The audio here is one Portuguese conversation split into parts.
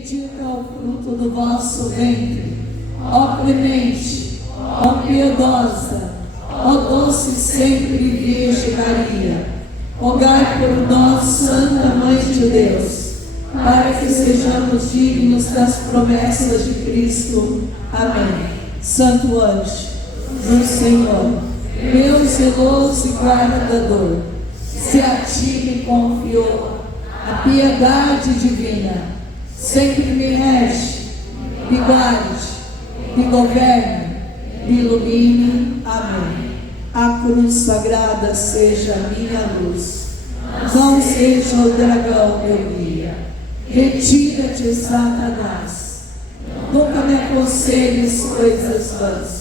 bendito é o fruto do vosso ventre, ó clemente, ó piedosa, ó doce sempre Virgem Maria. Rogai por nós, Santa Mãe de Deus, para que sejamos dignos das promessas de Cristo. Amém. Santo anjo do Senhor, meu zeloso e guardador, se a ti me confiou a piedade divina, sempre me rege, me guarde, me governe, me ilumine. Amém. A cruz sagrada seja a minha luz, não seja o dragão meu guia. Retira-te, Satanás, nunca me aconselhes coisas vãs.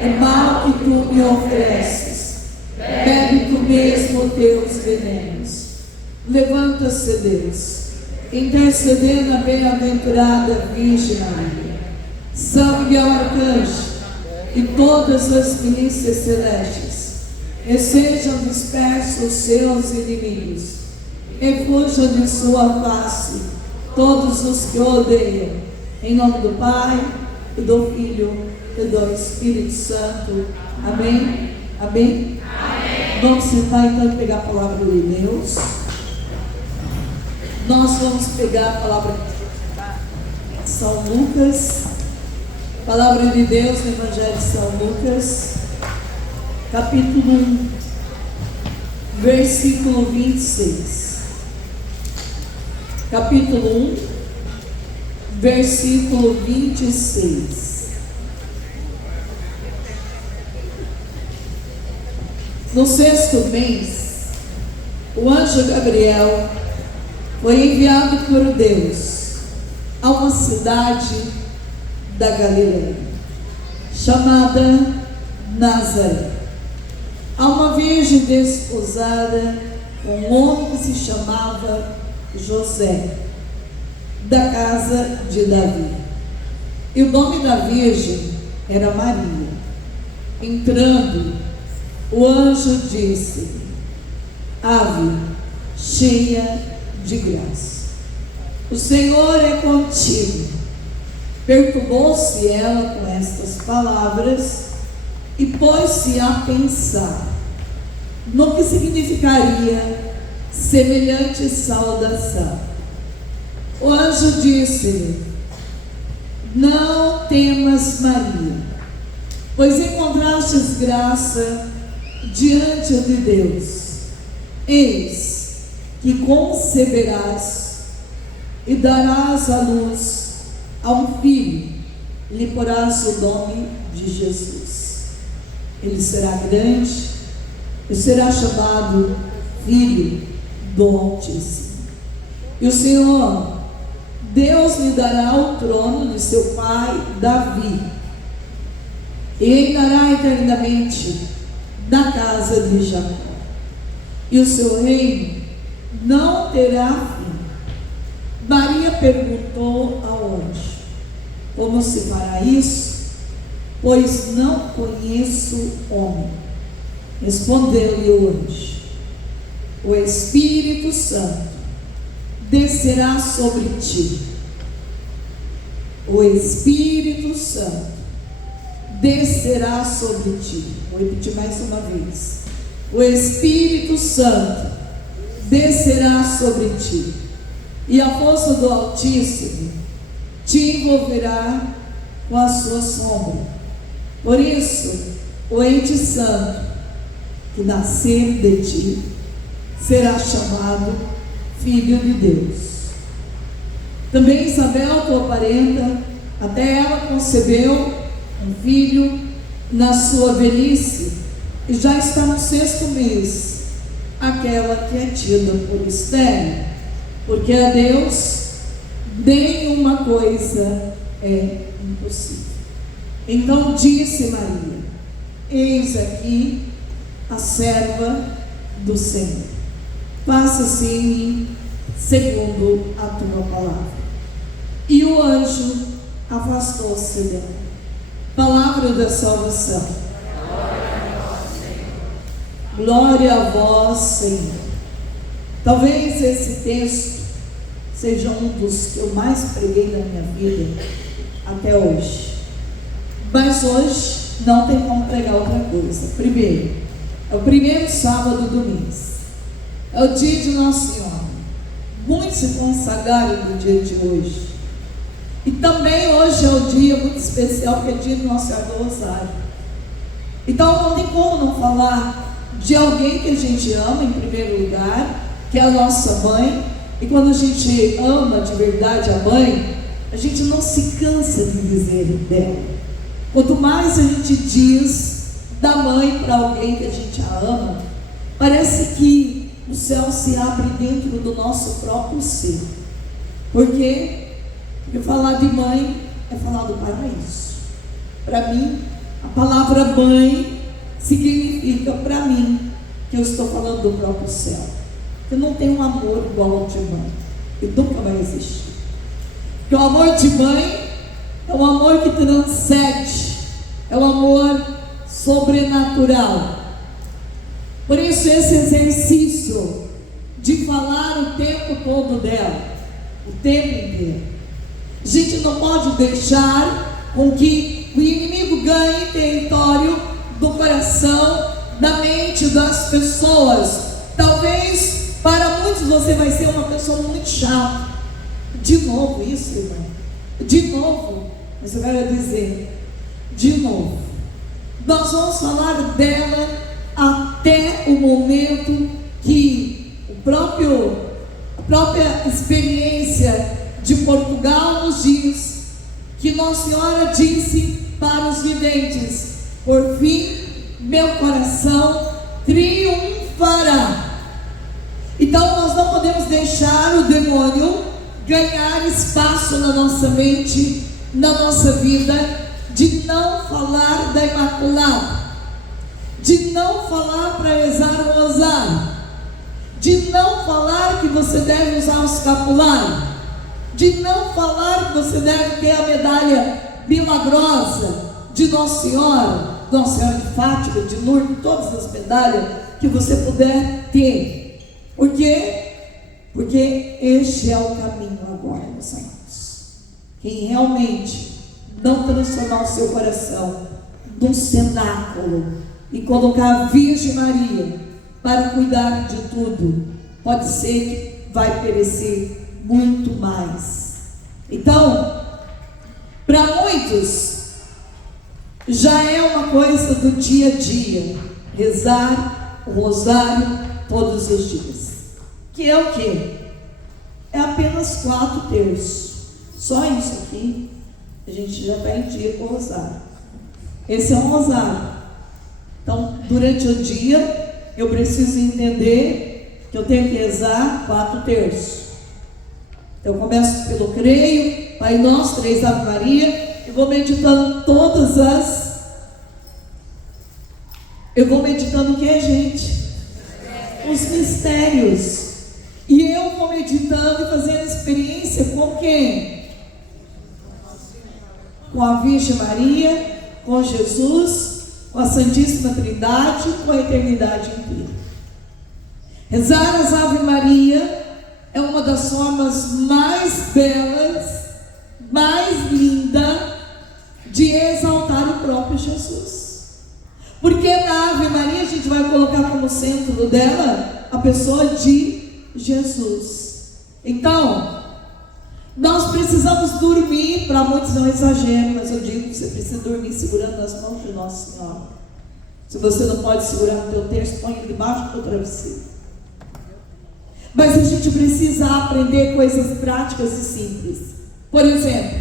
É mal que tu me ofereces, bebe tu mesmo teus venenos. Levanta-se, Deus, intercedendo a bem-aventurada Virgem Maria, São Miguel Arcanjo e todas as milícias celestes, e sejam dispersos seus inimigos, e fujam de sua face todos os que o odeiam, em nome do Pai, e do Filho, e do Espírito Santo. Amém? Amém? Amém. Vamos sentar então e pegar a palavra de Deus. Nós vamos pegar a palavra de São Lucas, palavra de Deus no Evangelho de São Lucas, capítulo 1, versículo 26. Capítulo 1, versículo 26. No sexto mês, o anjo Gabriel foi enviado por Deus a uma cidade da Galileia, chamada Nazaré, a uma virgem desposada com um homem que se chamava José, da casa de Davi. E o nome da virgem era Maria. Entrando, o anjo disse: Ave, cheia de graça, o Senhor é contigo. Perturbou-se ela com estas palavras e pôs-se a pensar no que significaria semelhante saudação. O anjo disse-lhe: Não temas, Maria, pois encontrastes graça diante de Deus. Eis que conceberás e darás à luz a um filho, e lhe porás o nome de Jesus. Ele será grande e será chamado Filho do Altíssimo. E o Senhor Deus lhe dará o trono de seu pai Davi, e reinará eternamente na casa de Jacó, e o seu reino não terá fim. Maria perguntou ao anjo: Como se fará isso? Pois não conheço homem. Respondeu-lhe o anjo: O Espírito Santo descerá sobre ti. O Espírito Santo descerá sobre ti. Vou repetir mais uma vez. O Espírito Santo descerá sobre ti, e a força do Altíssimo te envolverá com a sua sombra. Por isso, o ente santo que nascer de ti será chamado Filho de Deus. Também Isabel, tua parenta, até ela concebeu um filho na sua velhice, e já está no sexto mês, aquela que é tida por estéril, porque a Deus nenhuma coisa é impossível. Então disse Maria: Eis aqui a serva do Senhor, faça-se em mim segundo a tua palavra. E o anjo afastou-se dela. Palavra da salvação. Glória a vós, Senhor. Talvez esse texto seja um dos que eu mais preguei na minha vida até hoje. Mas hoje não tem como pregar outra coisa. Primeiro, é o primeiro sábado do mês, é o dia de Nossa Senhora. Muitos se consagraram no dia de hoje. E também hoje é um dia muito especial, porque é dia de Nossa Senhora do Rosário. Então não tem como não falar de alguém que a gente ama em primeiro lugar, que é a nossa mãe. E quando a gente ama de verdade a mãe, a gente não se cansa de dizer dela. Quanto mais a gente diz da mãe para alguém que a gente a ama, parece que o céu se abre dentro do nosso próprio ser. Por quê? Porque falar de mãe é falar do paraíso. Para mim, a palavra mãe significa para mim que eu estou falando do próprio céu. Eu não tenho um amor igual ao de mãe, e nunca vai existir. Porque o amor de mãe é um amor que transcende, é um amor sobrenatural. Por isso esse exercício de falar o tempo todo dela, o tempo inteiro. A gente não pode deixar com que o inimigo ganhe território do coração, da mente das pessoas. Talvez para muitos você vai ser uma pessoa muito chata. De novo isso, irmão. De novo. Mas eu quero dizer, de novo. Nós vamos falar dela até o momento que a própria experiência de Portugal nos diz que Nossa Senhora disse para os viventes: por fim, meu coração triunfará. Então nós não podemos deixar o demônio ganhar espaço na nossa mente, na nossa vida, de não falar da Imaculada, de não falar para rezar o rosário, de não falar que você deve usar o escapulário, de não falar que você deve ter a medalha milagrosa de Nossa Senhora de Fátima, de Lourdes, todas as medalhas que você puder ter. Por quê? Porque este é o caminho agora, meus amados. Quem realmente não transformar o seu coração num cenáculo e colocar a Virgem Maria para cuidar de tudo, pode ser que vai perecer muito mais. Então, para muitos já é uma coisa do dia a dia, rezar o rosário todos os dias, que é o quê? É apenas 4 terços. Só isso aqui a gente já está em dia com o rosário. Esse é um rosário. Então, durante o dia eu preciso entender que eu tenho que rezar 4 terços. Então eu começo pelo creio, Pai Nosso, 3 Ave Maria, e vou meditando eu vou meditando o que, gente? Os mistérios. E eu vou meditando e fazendo experiência com quem? Com a Virgem Maria, com Jesus, com a Santíssima Trindade, com a eternidade inteira. Rezar as Ave Maria é uma das formas mais belas, mais linda de exaltar o próprio Jesus. Porque na Ave Maria a gente vai colocar como centro dela a pessoa de Jesus. Então, nós precisamos dormir, para muitos não exagero, mas eu digo que você precisa dormir segurando as mãos de Nossa Senhora. Se você não pode segurar o teu terço, põe ele debaixo do travesseiro. Mas a gente precisa aprender coisas práticas e simples. Por exemplo,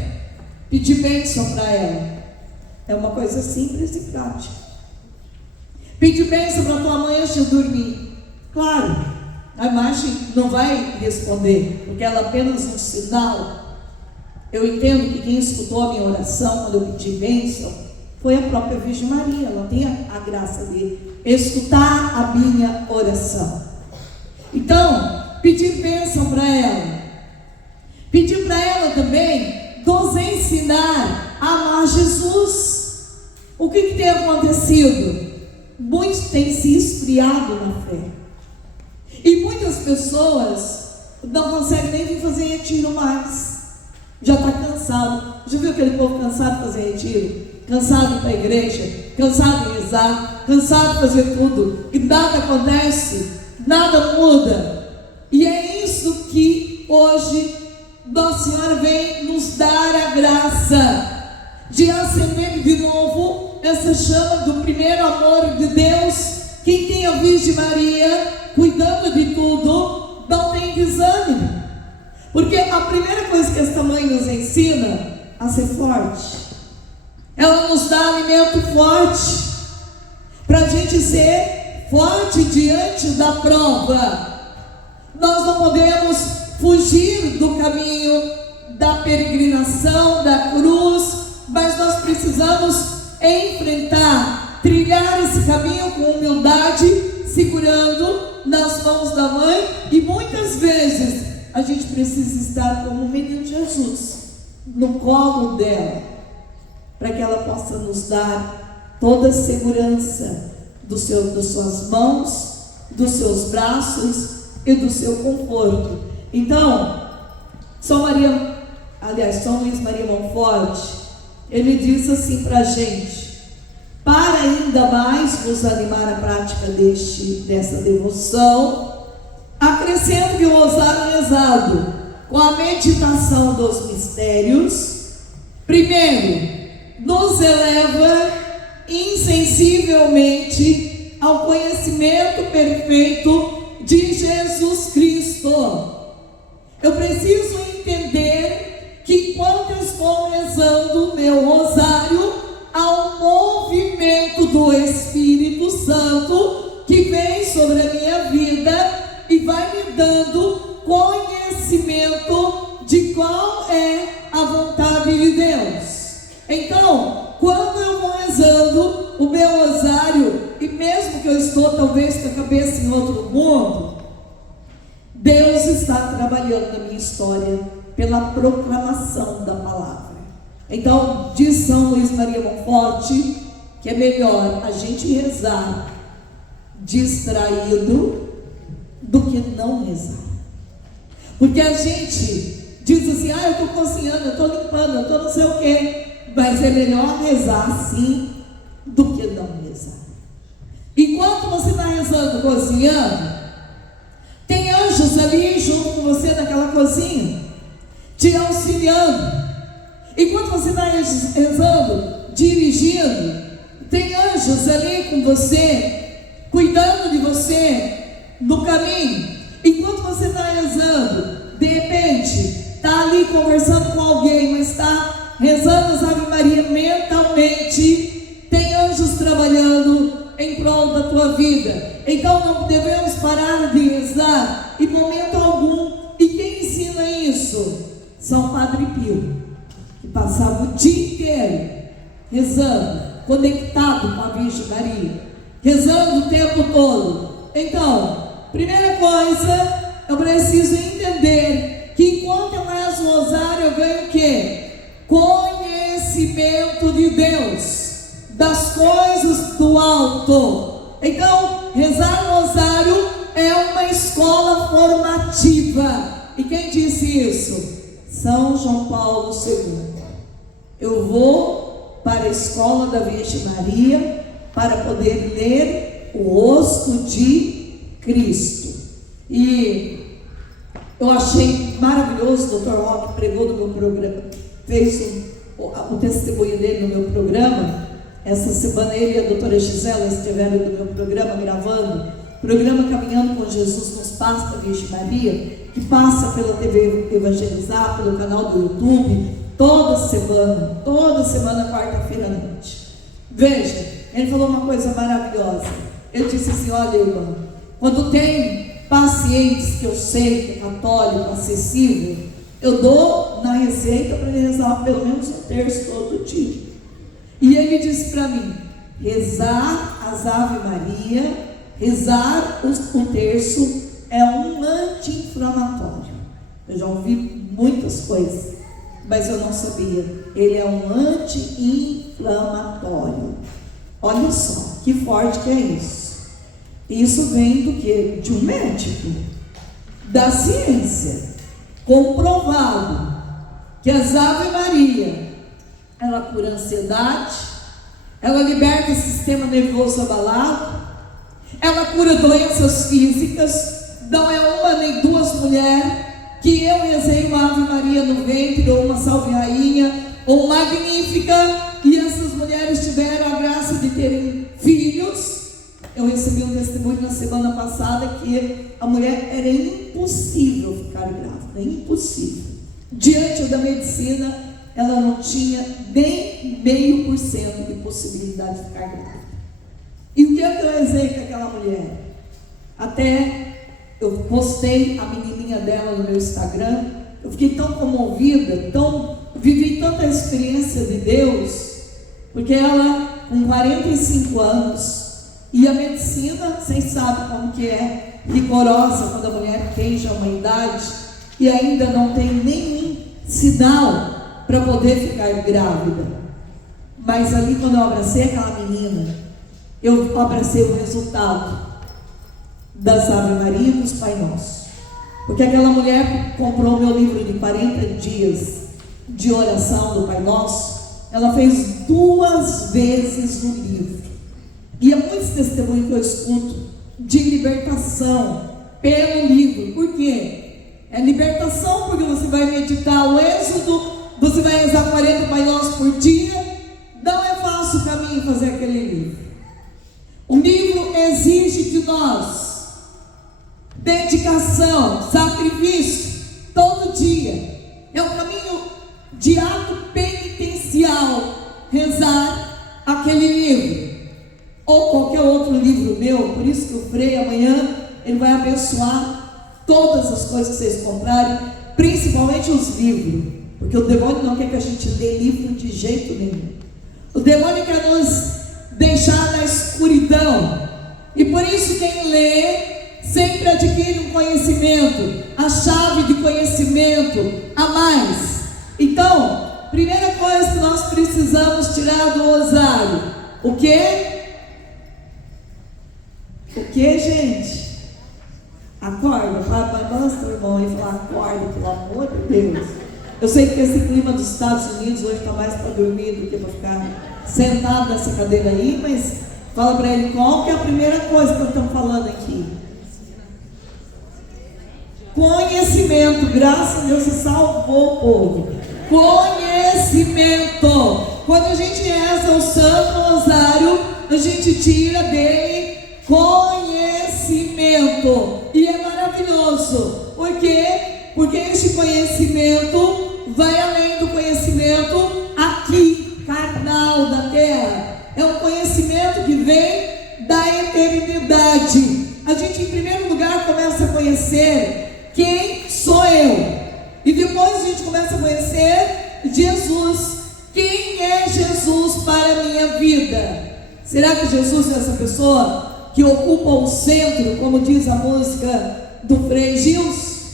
pedir bênção para ela. É uma coisa simples e prática. Pedir bênção para tua mãe antes de dormir. Claro, a imagem não vai responder, porque ela é apenas um sinal. Eu entendo que quem escutou a minha oração quando eu pedi bênção foi a própria Virgem Maria. Ela tem a graça de escutar a minha oração. Então, pedir bênção para ela. Pedir para ela também nos ensinar a amar Jesus. O que tem acontecido? Muitos têm se esfriado na fé. E muitas pessoas não consegue nem vir fazer retiro mais. Já está cansado. Já viu aquele povo cansado de fazer retiro? Cansado de ir para a igreja, cansado de rezar, cansado de fazer tudo, e nada acontece, nada muda. E é isso que hoje Nossa Senhora vem nos dar a graça de acender de novo essa chama do primeiro amor de Deus. Quem tem a Virgem Maria cuidando de tudo, não tem desânimo, porque a primeira coisa que esta mãe nos ensina a ser forte. Ela nos dá alimento forte, para a gente ser forte diante da prova. Nós não podemos fugir do caminho da peregrinação, da cruz, mas nós precisamos enfrentar, trilhar esse caminho com humildade, segurando nas mãos da mãe. E muitas vezes a gente precisa estar como o menino Jesus, no colo dela, para que ela possa nos dar toda a segurança das suas mãos, dos seus braços e do seu conforto. Então, São Luís Maria Monfort, ele diz assim para a gente: para ainda mais vos animar a prática dessa devoção, acrescento que o rosário rezado com a meditação dos mistérios, primeiro, nos eleva insensivelmente ao conhecimento perfeito de Jesus Cristo. Eu preciso entender que enquanto eu estou rezando o meu rosário, há um movimento do Espírito Santo que vem sobre a minha vida e vai me dando conhecimento de qual é a vontade de Deus. Então, quando eu vou rezando o meu rosário, e mesmo que eu estou talvez com a cabeça em outro mundo, Deus está trabalhando na minha história pela proclamação da palavra. Então, diz São Luís Maria Monfort que é melhor a gente rezar distraído do que não rezar. Porque a gente diz assim: eu estou cozinhando, eu estou limpando, eu estou não sei o quê. Mas é melhor rezar assim do que não rezar. Enquanto você está rezando, cozinhando, tem anjos ali junto com você naquela cozinha, te auxiliando. Enquanto você está rezando, dirigindo, tem anjos ali com você, cuidando de você no caminho. Enquanto você está rezando, de repente, está ali conversando com alguém, mas está rezando as Ave Maria mentalmente, tem anjos trabalhando em prol da tua vida. Então não devemos parar de rezar em momento algum. E quem ensina isso? São Padre Pio, que passava o dia inteiro rezando, conectado com a Virgem Maria, rezando o tempo todo. Então, primeira coisa, eu preciso entender que enquanto eu rezo o rosário, eu ganho o quê? Conhecimento de Deus, das coisas do alto. Então, rezar o rosário é uma escola formativa. E quem disse isso? São João Paulo II. Eu vou para a escola da Virgem Maria para poder ler o rosto de Cristo. E eu achei maravilhoso. O Dr. Roque pregou no meu programa, fez o testemunho dele no meu programa. Essa semana ele e a doutora Gisela estiveram no meu programa gravando o programa Caminhando com Jesus nos Passos da Virgem Maria, que passa pela TV Evangelizar, pelo canal do YouTube, toda semana, quarta-feira à noite. Veja, ele falou uma coisa maravilhosa. Ele disse assim: olha, irmã, quando tem pacientes que eu sei que é católico, acessível, eu dou na receita para ele rezar pelo menos um terço todo dia. E ele disse para mim: rezar as Ave Maria, rezar o terço é um anti-inflamatório. Eu já ouvi muitas coisas, mas eu não sabia. Ele é um anti-inflamatório. Olha só, que forte que é isso. Isso vem do quê? De um médico. da ciência, comprovado que as Ave Maria, ela cura a ansiedade, ela liberta o sistema nervoso abalado, ela cura doenças físicas. Não é uma nem duas mulheres que eu rezei uma Ave Maria no ventre, ou uma Salve Rainha, ou Magnífica, e essas mulheres tiveram a graça de terem filhos. Eu recebi um testemunho na semana passada que a mulher era impossível ficar grávida, impossível. Diante da medicina, ela não tinha nem 0,5% de possibilidade de ficar grávida. E o que é que eu rezei com aquela mulher? Até eu postei a menininha dela no meu Instagram. Eu fiquei tão comovida, vivi tanta experiência de Deus, porque ela, com 45 anos, e a medicina, vocês sabem como que é rigorosa quando a mulher tem já uma idade e ainda não tem nenhum sinal para poder ficar grávida. Mas ali, quando eu abracei aquela menina, eu abracei o resultado das Ave Maria e dos Pai Nosso. Porque aquela mulher comprou meu livro de 40 dias de oração do Pai Nosso. Ela fez 2 vezes o livro. E é muitos testemunhos que eu escuto de libertação pelo livro. Por quê? É libertação porque você vai meditar o Êxodo, você vai rezar 40 Pai Nosso por dia. Não é fácil para mim fazer aquele livro. O livro exige de nós dedicação, sacrifício, todo dia. É um caminho de ato penitencial rezar aquele livro. Ou qualquer outro livro meu. Por isso que o Frei amanhã ele vai abençoar todas as coisas que vocês comprarem, principalmente os livros, porque o demônio não quer que a gente lê livro de jeito nenhum. O demônio quer nos deixar na escuridão, e por isso quem lê sempre adquire um conhecimento, a chave de conhecimento a mais. Então, primeira coisa que nós precisamos tirar do rosário, o quê? O que, gente? Acorda, balança o irmão e fala, acorda, pelo amor de Deus. Eu sei que esse clima dos Estados Unidos hoje está mais para dormir do que para ficar sentado nessa cadeira aí, mas fala para ele qual que é a primeira coisa que nós estamos falando aqui. Conhecimento. Graças a Deus você salvou o povo. Conhecimento. Quando a gente reza o Santo Rosário, a gente tira dele conhecimento, e é maravilhoso. Por quê? Porque este conhecimento vai além do conhecimento aqui, carnal, da terra. É um conhecimento que vem da eternidade. A gente, em primeiro lugar, começa a conhecer quem sou eu, e depois a gente começa a conhecer Jesus. Quem é Jesus para a minha vida? Será que Jesus é essa pessoa que ocupa o centro, como diz a música do Frei Gils?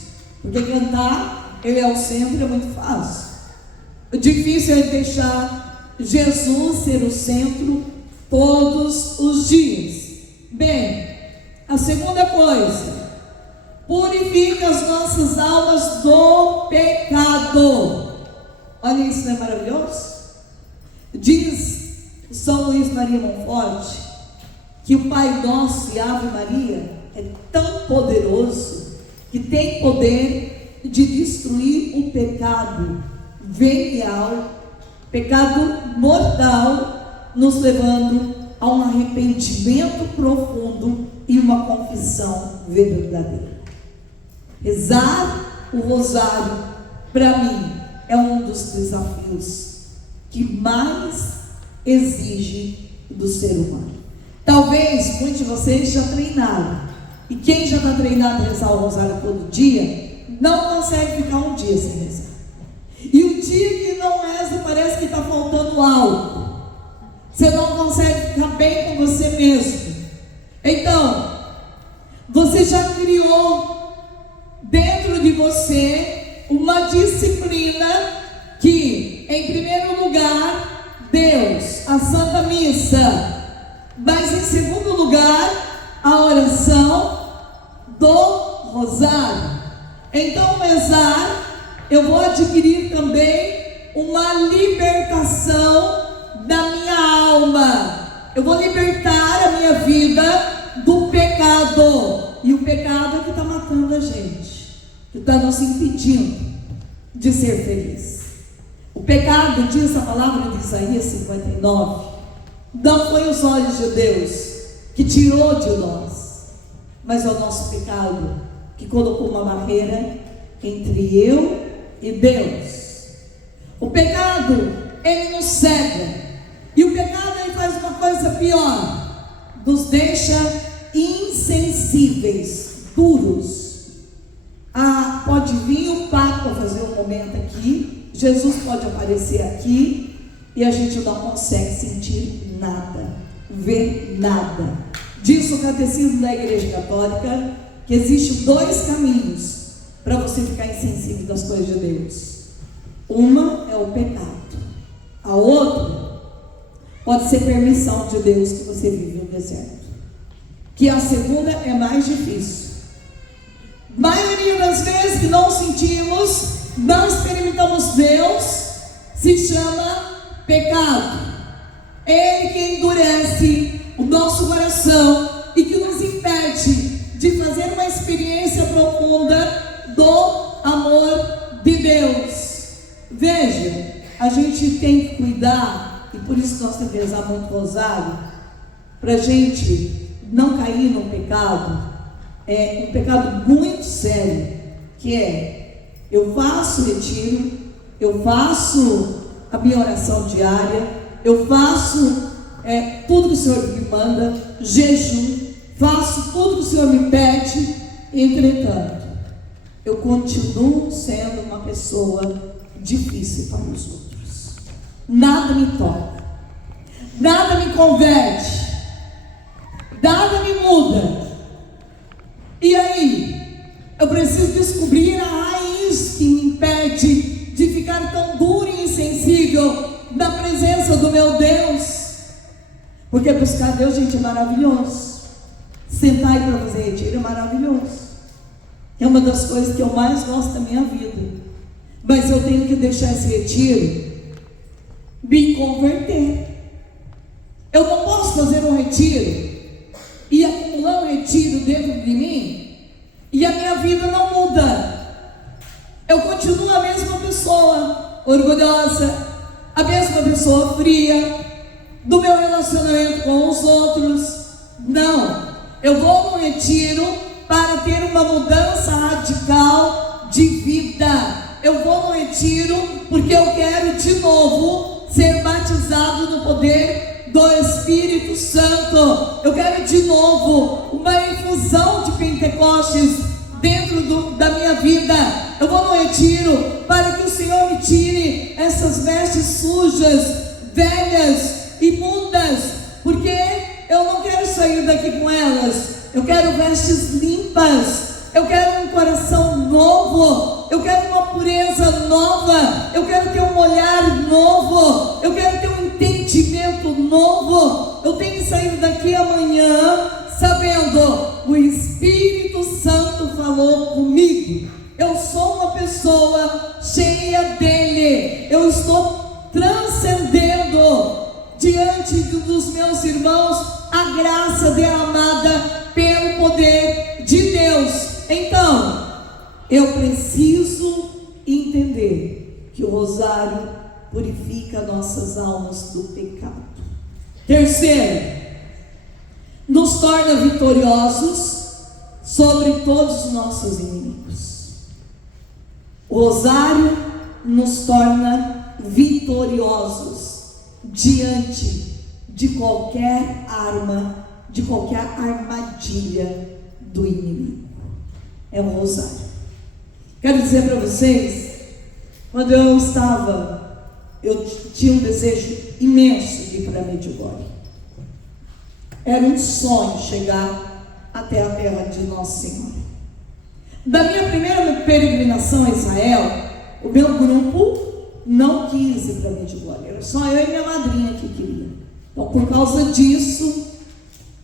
Porque cantar, ele é o centro, é muito fácil. O difícil é deixar Jesus ser o centro todos os dias. Bem, a segunda coisa, purifica as nossas almas do pecado. Olha isso, não é maravilhoso? Diz São Luís Maria Monforte que o Pai Nosso e Ave Maria é tão poderoso que tem poder de destruir o pecado venial, pecado mortal, nos levando a um arrependimento profundo e uma confissão verdadeira. Rezar o rosário, para mim, é um dos desafios que mais exige do ser humano. Talvez muitos de vocês já treinaram, e quem já está treinado a rezar o rosário todo dia, não consegue ficar um dia sem rezar. E o dia que não reza, parece que está faltando algo. Você não consegue ficar bem com você mesmo. Então, você já criou dentro de você uma disciplina que, em primeiro lugar, Deus, a Santa Missa, mas em segundo lugar, a oração do rosário. Então, rezar, eu vou adquirir também uma libertação da minha alma. Eu vou libertar a minha vida do pecado. E o pecado é que está matando a gente, que está nos impedindo de ser feliz. O pecado, diz a palavra de Isaías 59, não foi os olhos de Deus que tirou de nós, mas é o nosso pecado que colocou uma barreira entre eu e Deus. O pecado, ele nos cega. E o pecado, ele faz uma coisa pior: nos deixa insensíveis, duros. Pode vir o Papa fazer um momento aqui, Jesus pode aparecer aqui, e a gente não consegue sentir nada, ver nada. Diz o Catecismo da Igreja Católica que existem dois caminhos para você ficar insensível das coisas de Deus. Uma é o pecado, a outra pode ser permissão de Deus que você vive no deserto, que a segunda é mais difícil. Maioria das vezes que não sentimos, não experimentamos Deus, se chama pecado. Ele que endurece o nosso coração e que nos impede de fazer uma experiência profunda do amor de Deus. Veja, a gente tem que cuidar, e por isso nós temos que rezar muito rosário, para a gente não cair no pecado. É um pecado muito sério, que é: eu faço retiro, eu faço a minha oração diária, eu faço tudo que o Senhor me manda, jejum, faço tudo que o Senhor me pede, entretanto, eu continuo sendo uma pessoa difícil para os outros. Nada me toca, nada me converte, nada me muda. E aí, eu preciso descobrir a raiz que me impede de ficar tão duro e insensível na presença do meu Deus. Porque buscar Deus, gente, é maravilhoso. Sentar aí para fazer retiro é maravilhoso. É uma das coisas que eu mais gosto da minha vida. Mas eu tenho que deixar esse retiro me converter. Eu não posso fazer um retiro e acumular um retiro dentro de mim e a minha vida não muda. Eu continuo a mesma pessoa orgulhosa, a mesma pessoa fria do meu relacionamento com os outros. Não, eu vou no retiro para ter uma mudança radical de vida. Eu vou no retiro porque eu quero de novo ser batizado no poder do Espírito Santo. Eu quero de novo uma infusão de Pentecostes dentro da minha vida. Eu vou no retiro para que o Senhor me tire essas vestes sujas, velhas, imundas, porque eu não quero sair daqui com elas. Eu quero vestes limpas, eu quero um coração novo, eu quero uma pureza nova, eu quero ter um olhar novo, eu quero ter um entendimento novo. Eu tenho que sair daqui amanhã sabendo: o Espírito Santo falou comigo, eu sou uma pessoa cheia dele, eu estou transcendendo diante dos meus irmãos a graça derramada pelo poder de Deus. Então, eu preciso entender que o rosário purifica nossas almas do pecado. Terceiro, nos torna vitoriosos sobre todos os nossos inimigos. O rosário nos torna vitoriosos diante de qualquer arma, de qualquer armadilha do inimigo. É o rosário. Quero dizer para vocês, quando eu tinha um desejo imenso de ir para Medjugorje. Era um sonho chegar até a terra de Nossa Senhora. Da minha primeira peregrinação a Israel, o meu grupo não quis ir para Medjugorje. Era só eu e minha madrinha que queria. Então, por causa disso,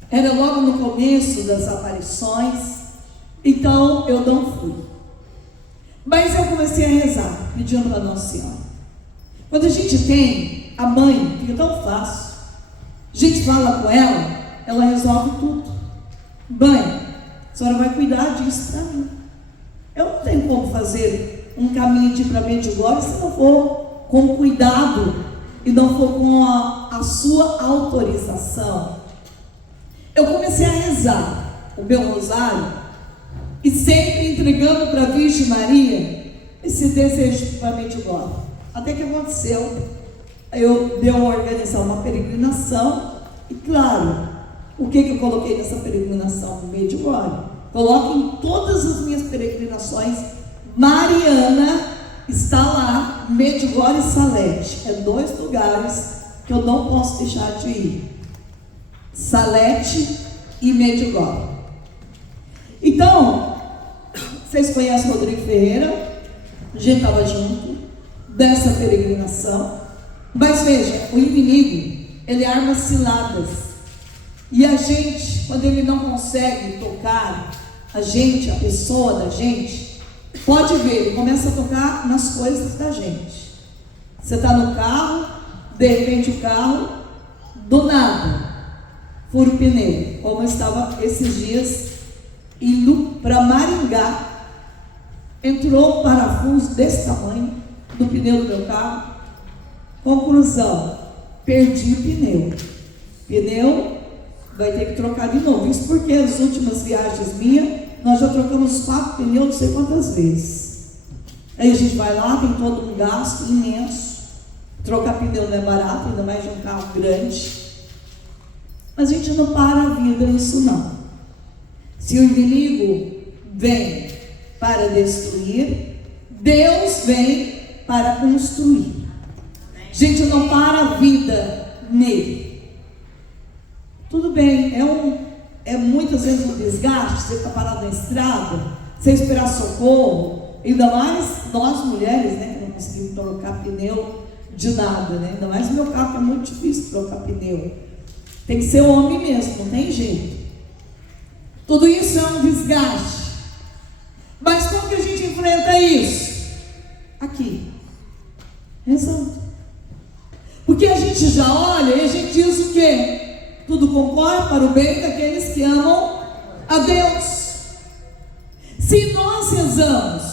era logo no começo das aparições, então eu não fui. Mas eu comecei a rezar, pedindo para Nossa Senhora. Quando a gente tem a mãe, fica tão fácil. A gente fala com ela resolve tudo. Mãe, a senhora vai cuidar disso para mim. Eu não tenho como fazer um caminho de ir para Medjugorje se não for com cuidado e não for com a sua autorização. Eu comecei a rezar o meu rosário e sempre entregando para a Virgem Maria esse desejo para Medjugorje. Até que aconteceu, eu dei a organizar uma peregrinação e, claro, o que eu coloquei nessa peregrinação no Medjugorje? Coloque em todas as minhas peregrinações, Mariana está lá, Medjugorje e Salete. É 2 lugares que eu não posso deixar de ir. Salete e Medjugorje. Então, vocês conhecem o Rodrigo Ferreira, a gente estava junto dessa peregrinação, mas veja, o inimigo, ele arma ciladas, e a gente, quando ele não consegue tocar a gente, a pessoa da gente, pode ver, ele começa a tocar nas coisas da gente. Você está no carro, de repente o carro, do nada, fura o pneu, como eu estava esses dias indo para Maringá, entrou um parafuso desse tamanho no pneu do meu carro. Conclusão, perdi o pneu. Pneu vai ter que trocar de novo. Isso porque as últimas viagens minhas, nós já trocamos 4 pneus não sei quantas vezes. Aí a gente vai lá, tem todo um gasto imenso. Trocar pneu não é barato, ainda mais de um carro grande. Mas a gente não para a vida nisso não. Se o inimigo vem para destruir, Deus vem para construir. A gente não para a vida nele. Tudo bem, é muitas vezes um desgaste, você ficar parado na estrada, você esperar socorro, ainda mais nós mulheres, né, que não conseguimos trocar pneu de nada, né? Ainda mais no meu carro, que é muito difícil trocar pneu. Tem que ser homem mesmo, não tem jeito. Tudo isso é um desgaste. Mas como que a gente enfrenta isso? Aqui, rezando. Porque a gente já olha e a gente diz o quê? Tudo concorre para o bem daqueles que amam a Deus. Se nós rezamos,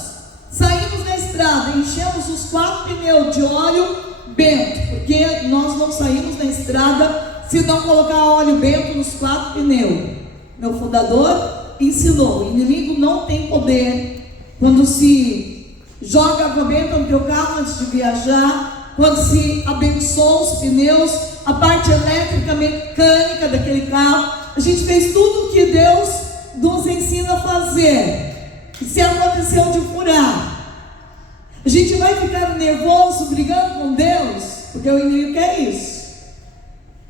saímos na estrada, enchemos os 4 pneus de óleo bento, porque nós não saímos na estrada se não colocar óleo bento nos 4 pneus. Meu fundador ensinou: o inimigo não tem poder quando se joga água benta no teu carro antes de viajar, quando se abençoa os pneus, a parte elétrica, mecânica daquele carro. A gente fez tudo o que Deus nos ensina a fazer. E se aconteceu de furar, a gente vai ficar nervoso brigando com Deus, porque o inimigo quer isso.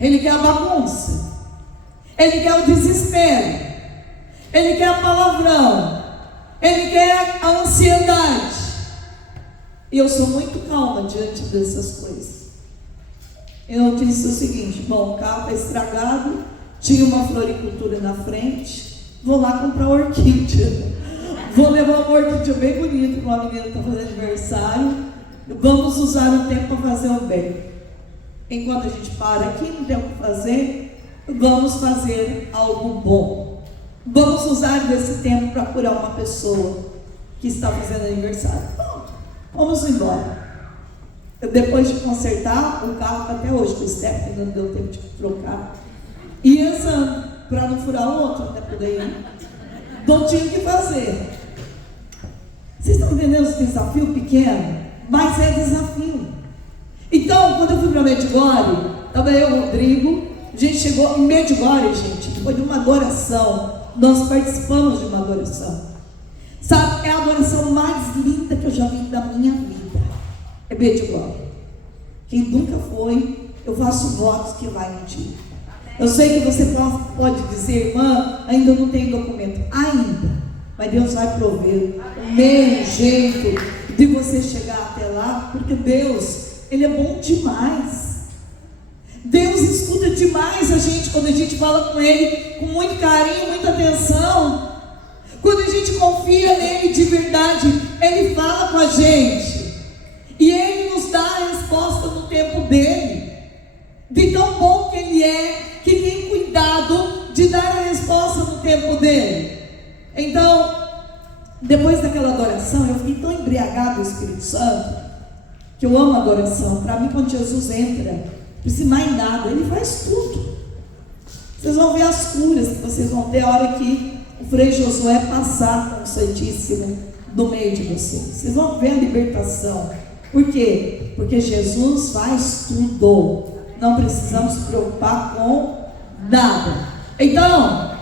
Ele quer a bagunça, ele quer o desespero, ele quer a palavrão, ele quer a ansiedade. E eu sou muito calma diante dessas coisas. Eu disse o seguinte: bom, o carro está estragado, tinha uma floricultura na frente, vou lá comprar orquídea. Vou levar uma orquídea bem bonita para uma menina que está fazendo aniversário. Vamos usar o tempo para fazer o bem. Enquanto a gente para aqui, não tem o que fazer, vamos fazer algo bom. Vamos usar desse tempo para curar uma pessoa que está fazendo aniversário. Bom, vamos embora. Depois de consertar, o carro até hoje, com o step ainda não deu tempo de trocar. E essa, para não furar o outro, né? Por daí, não tinha o que fazer. Vocês estão entendendo esse desafio pequeno? Mas é desafio. Então, quando eu fui para Medjugorje, estava eu e o Rodrigo, a gente chegou em Medjugorje, gente, depois de uma adoração, nós participamos de uma adoração. Sabe, é a adoração mais linda que eu já vi da minha vida. É Medjugorje. Quem nunca foi, eu faço votos que vai um dia. Eu sei que você pode dizer: irmã, ainda não tem documento. Ainda. Mas Deus vai prover o meio jeito de você chegar até lá, porque Deus, Ele é bom demais. Deus escuta demais a gente quando a gente fala com Ele com muito carinho, muita atenção. Quando a gente confia nele de verdade, ele fala com a gente. E ele nos dá a resposta no tempo dele. De tão bom que ele é, que tem cuidado de dar a resposta no tempo dele. Então, depois daquela adoração, eu fiquei tão embriagado do Espírito Santo, que eu amo a adoração. Para mim, quando Jesus entra, não precisa mais nada, ele faz tudo. Vocês vão ver as curas que vocês vão ter a hora que o Frei Josué passar com o Santíssimo no meio de vocês. Vocês vão ver a libertação. Por quê? Porque Jesus faz tudo. Não precisamos nos preocupar com nada. Então,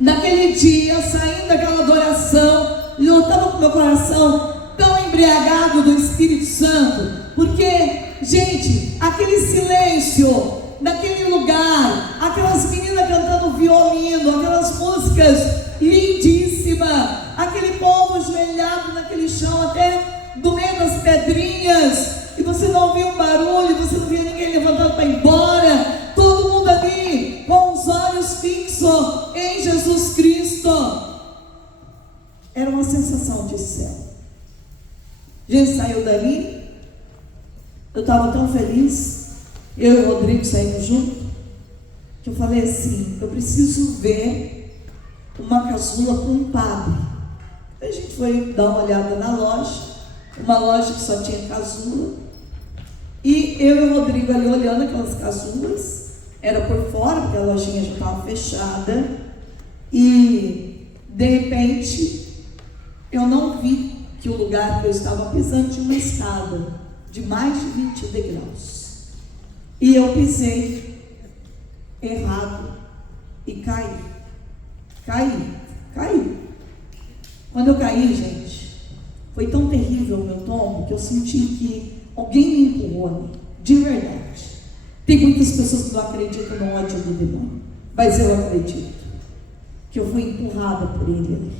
naquele dia, saindo daquela adoração, eu estava com meu coração tão embriagado do Espírito Santo, porque, gente, aquele silêncio naquele lugar, aquelas meninas cantando violino, aquelas músicas lindíssimas, aquele povo ajoelhado naquele chão, até do meio das pedrinhas, e você não via um barulho, você não via ninguém levantando para ir embora, todo mundo ali com os olhos fixos em Jesus Cristo. Era uma sensação de céu. A gente saiu dali, eu estava tão feliz, eu e o Rodrigo saímos juntos, que eu falei assim: eu preciso ver uma casula com um padre. A gente foi dar uma olhada na loja, uma loja que só tinha casula, e eu e o Rodrigo ali olhando aquelas casulas, era por fora, porque a lojinha já estava fechada, e de repente eu não vi que o lugar que eu estava pisando tinha uma escada de mais de 20 degraus. E eu pisei errado e caí. Quando eu caí, gente, foi tão terrível o meu tombo que eu senti que alguém me empurrou ali, de verdade. Tem muitas pessoas que não acreditam no ódio do demônio, mas eu acredito que eu fui empurrada por ele ali.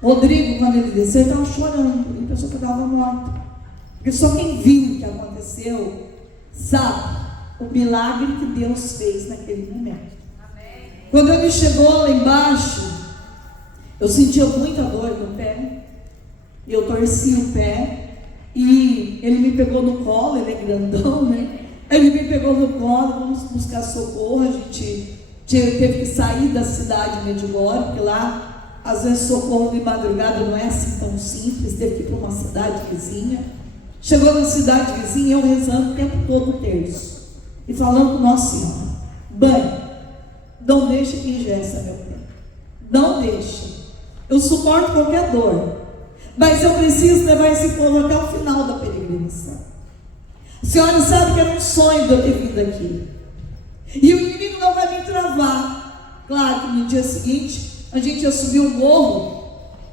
Rodrigo, quando ele desceu, estava chorando, ele pensou que eu estava morta. Porque só quem viu o que aconteceu sabe o milagre que Deus fez naquele momento. Amém. Quando ele chegou lá embaixo, eu sentia muita dor no pé, e eu torci o pé, e ele me pegou no colo, ele é grandão, né? Ele me pegou no colo, vamos buscar socorro. A gente teve que sair da cidade de Medjugorje, porque lá, às vezes, socorro de madrugada não é assim tão simples, teve que ir para uma cidade vizinha. Chegou na cidade vizinha, eu rezando o tempo todo o terço e falando com Nossa Senhora: Mãe, não deixe que ingessa meu pé, não deixe, eu suporto qualquer dor, mas eu preciso levar esse povo até o final da peregrinação. A senhora sabe que era um sonho de eu ter vindo aqui, e o inimigo não vai me travar. Claro que no dia seguinte a gente ia subir o morro,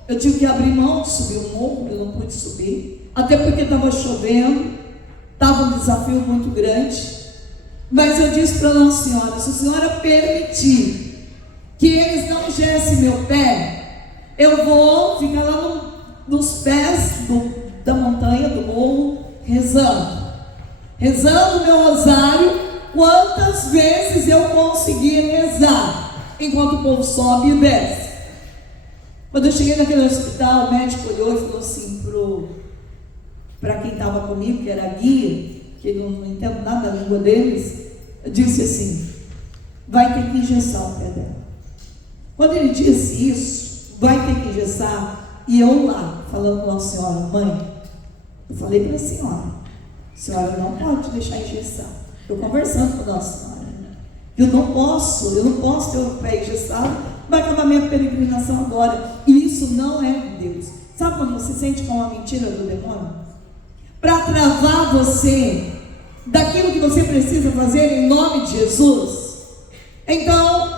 eu tive que abrir mão de subir o morro, eu não pude subir, até porque estava chovendo, estava um desafio muito grande. Mas eu disse para Nossa Senhora: se a senhora permitir que eles não engessem meu pé, eu vou ficar lá nos pés da montanha, do morro, rezando meu rosário, quantas vezes eu conseguir rezar, enquanto o povo sobe e desce. Quando eu cheguei naquele hospital, o médico olhou e falou assim para quem estava comigo, que era a guia, que não entendo nada da língua deles, disse assim: vai ter que engessar o pé dela. Quando ele disse isso, vai ter que engessar, e eu lá, falando com a senhora: mãe, eu falei para a senhora não pode deixar engessar. Eu conversando com a Nossa Senhora, eu não posso ter o pé engessado, vai acabar minha peregrinação agora, e isso não é de Deus. Sabe quando você sente que é uma mentira do demônio? Para travar você daquilo que você precisa fazer em nome de Jesus. Então,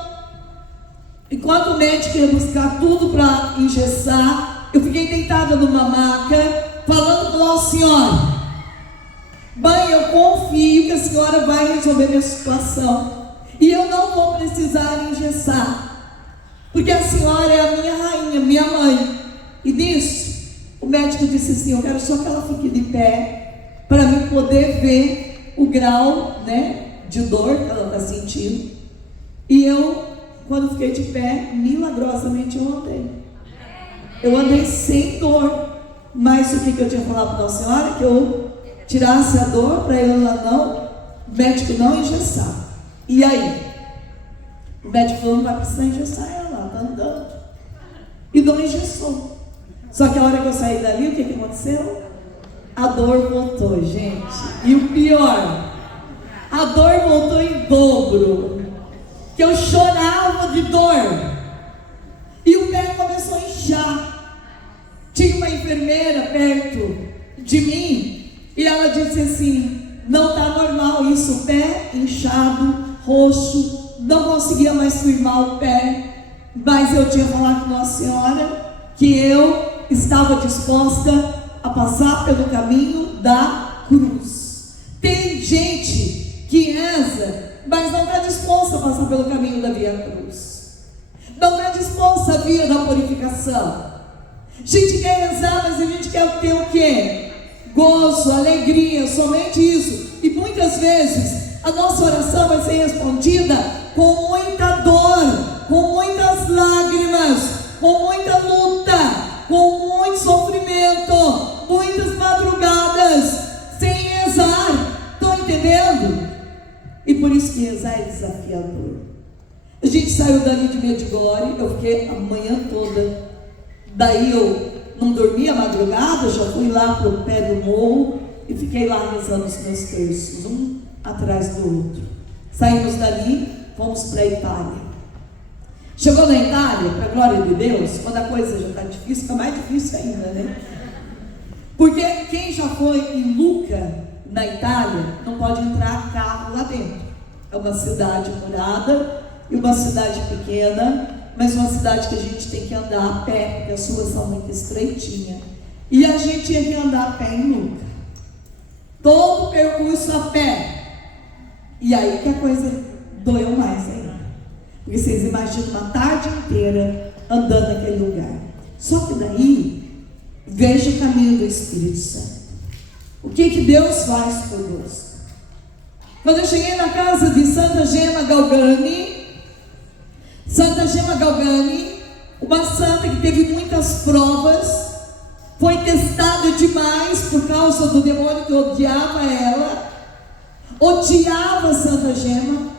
enquanto o médico ia buscar tudo para engessar, eu fiquei deitada numa maca, falando com Nossa Senhora: mãe, eu confio que a senhora vai resolver minha situação, e eu não vou precisar engessar, porque a senhora é a minha rainha, minha mãe. E nisso, o médico disse assim: eu quero só que ela fique de pé, para mim poder ver o grau, né, de dor que ela está sentindo. E eu, quando fiquei de pé, milagrosamente eu andei. Eu andei sem dor. Mas o que eu tinha falado para Nossa Senhora? Que eu tirasse a dor para o médico não engessar. E aí? O médico falou: não vai precisar engessar ela está andando. E não engessou. Só que a hora que eu saí dali, o que aconteceu? A dor voltou, gente. E o pior, a dor voltou em dobro. Que eu chorava de dor. E o pé começou a inchar. Tinha uma enfermeira perto de mim e ela disse assim: não está normal isso, o pé inchado, roxo, não conseguia mais firmar o pé, mas eu tinha falado com Nossa Senhora que eu estava disposta a passar pelo caminho da cruz. Tem gente que reza, mas não está disposta a passar pelo caminho da via cruz, não está disposta a via da purificação. A gente quer rezar, mas a gente quer ter o quê? Gozo, alegria, somente isso. E muitas vezes a nossa oração vai ser respondida com muita dor, com muitas lágrimas, com muita luta, com muito sofrimento, muitas madrugadas, sem rezar. Estão entendendo? E por isso que rezar é desafiador. A gente saiu dali de Medjugorje, eu fiquei a manhã toda. Daí eu não dormi a madrugada, já fui lá para o pé do morro e fiquei lá rezando os meus terços, um atrás do outro. Saímos dali, fomos para a Itália. Chegou na Itália, para a glória de Deus, quando a coisa já está difícil, fica mais difícil ainda, né? Porque quem já foi em Lucca, na Itália, não pode entrar carro lá dentro. É uma cidade murada e uma cidade pequena, mas uma cidade que a gente tem que andar a pé, porque as ruas são muito estreitinhas. E a gente tinha que andar a pé em Lucca. Todo o percurso a pé. E aí que a coisa doeu mais ainda. Porque vocês imaginam uma tarde inteira andando naquele lugar. Só que daí, veja o caminho do Espírito Santo. O que Deus faz conosco? Quando eu cheguei na casa de Santa Gemma Galgani, uma santa que teve muitas provas, foi testada demais por causa do demônio que odiava ela, odiava Santa Gemma.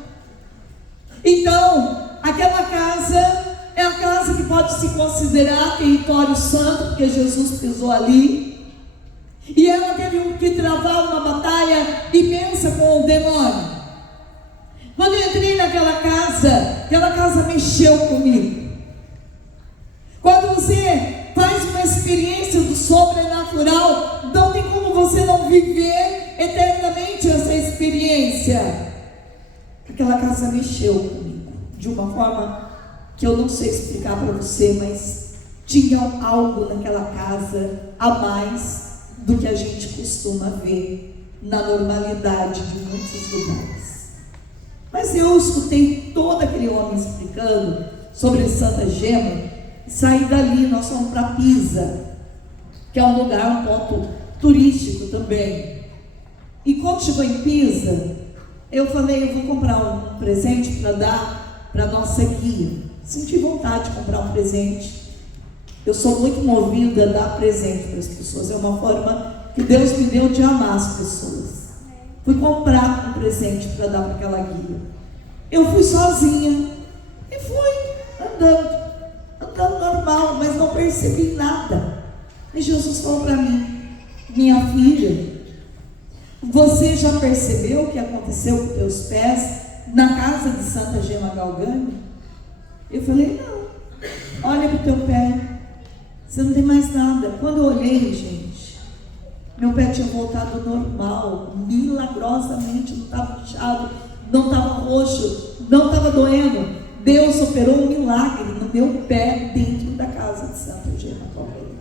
Então, aquela casa é a casa que pode se considerar território santo, porque Jesus pisou ali. E ela teve que travar uma batalha imensa com o demônio. Quando eu entrei naquela casa mexeu comigo. Quando você faz uma experiência do sobrenatural, não tem como você não viver eternamente essa experiência. Aquela casa mexeu comigo de uma forma que eu não sei explicar para você, mas tinha algo naquela casa a mais do que a gente costuma ver na normalidade de muitos lugares. Mas eu escutei todo aquele homem explicando sobre Santa Gemma. Saí dali, nós fomos para Pisa, que é um lugar, um ponto turístico também. E quando chegou em Pisa, eu falei: eu vou comprar um presente para dar para a nossa guia. Senti vontade de comprar um presente. Eu sou muito movida a dar presente para as pessoas. É uma forma que Deus me deu de amar as pessoas. Fui comprar um presente para dar para aquela guia. Eu fui sozinha e fui andando normal, mas não percebi nada. E Jesus falou para mim: minha filha, você já percebeu o que aconteceu com teus pés na casa de Santa Gemma Galgani? Eu falei: não. Olha para o teu pé, você não tem mais nada. Quando eu olhei, gente, meu pé tinha voltado ao normal, milagrosamente. Não estava inchado, não estava roxo, não estava doendo. Deus operou um milagre no meu pé dentro da casa de Santa Gemma Galgani.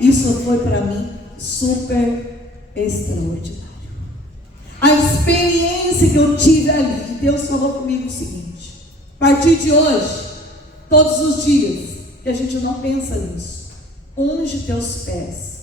Isso foi para mim super extraordinário. A experiência que eu tive ali, Deus falou comigo o seguinte: a partir de hoje, todos os dias, que a gente não pensa nisso, unge teus pés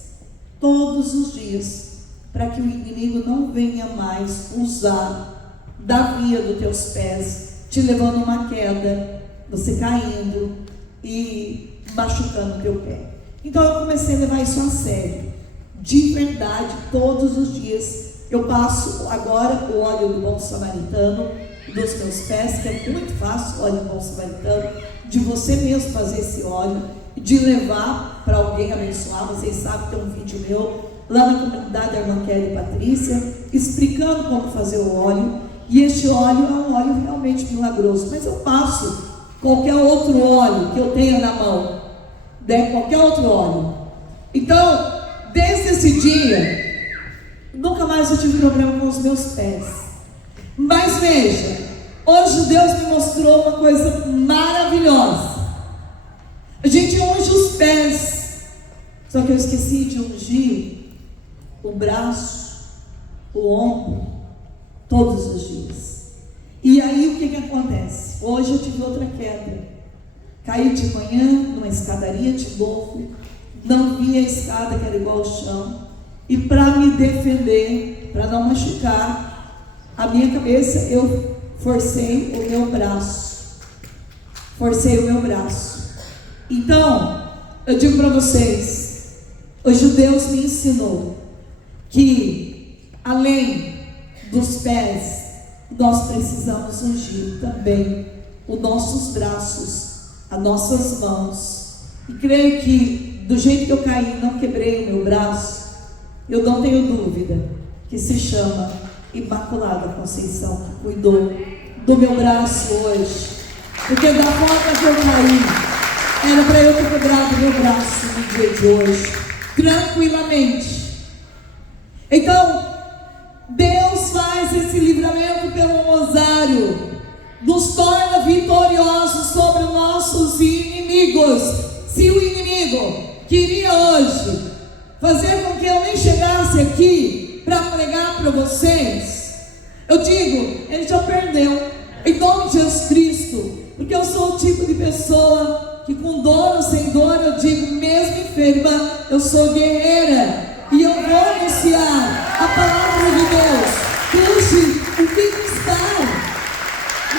todos os dias, para que o inimigo não venha mais usar da via dos teus pés, te levando a uma queda, você caindo e machucando o teu pé. Então eu comecei a levar isso a sério. De verdade, todos os dias eu passo agora o óleo do bom samaritano dos meus pés, que é muito fácil, o óleo do bom samaritano, de você mesmo fazer esse óleo, de levar para alguém abençoar. Vocês sabem que tem um vídeo meu lá na comunidade da irmã Kelly e Patrícia, explicando como fazer o óleo, e este óleo é um óleo realmente milagroso. Mas eu passo qualquer outro óleo que eu tenha na mão, né? Qualquer outro óleo. Então, desde esse dia, nunca mais eu tive problema com os meus pés. Mas veja, hoje Deus me mostrou uma coisa maravilhosa. A gente unge os pés, só que eu esqueci de ungir o braço, o ombro, todos os dias. E aí o que acontece? Hoje eu tive outra queda. Caí de manhã numa escadaria de novo, não vi a escada que era igual ao chão, e para me defender, para não machucar a minha cabeça, eu forcei o meu braço. Então, eu digo para vocês, hoje Deus me ensinou que, além dos pés, nós precisamos ungir também os nossos braços, as nossas mãos. E creio que, do jeito que eu caí, não quebrei o meu braço, eu não tenho dúvida que se chama Imaculada Conceição, que cuidou do meu braço hoje. Porque da forma que eu caí, era para eu ter quebrado meu braço no dia de hoje, tranquilamente. Então, Deus faz esse livramento pelo rosário, nos torna vitoriosos sobre os nossos inimigos. Se o inimigo queria hoje fazer com que eu nem chegasse aqui para pregar para vocês, eu digo, ele já perdeu, em nome de Jesus Cristo, porque eu sou o tipo de pessoa que, com dor ou sem dor, eu digo, mesmo enferma, eu sou guerreira. E eu vou anunciar a palavra de Deus. Puxe o que está.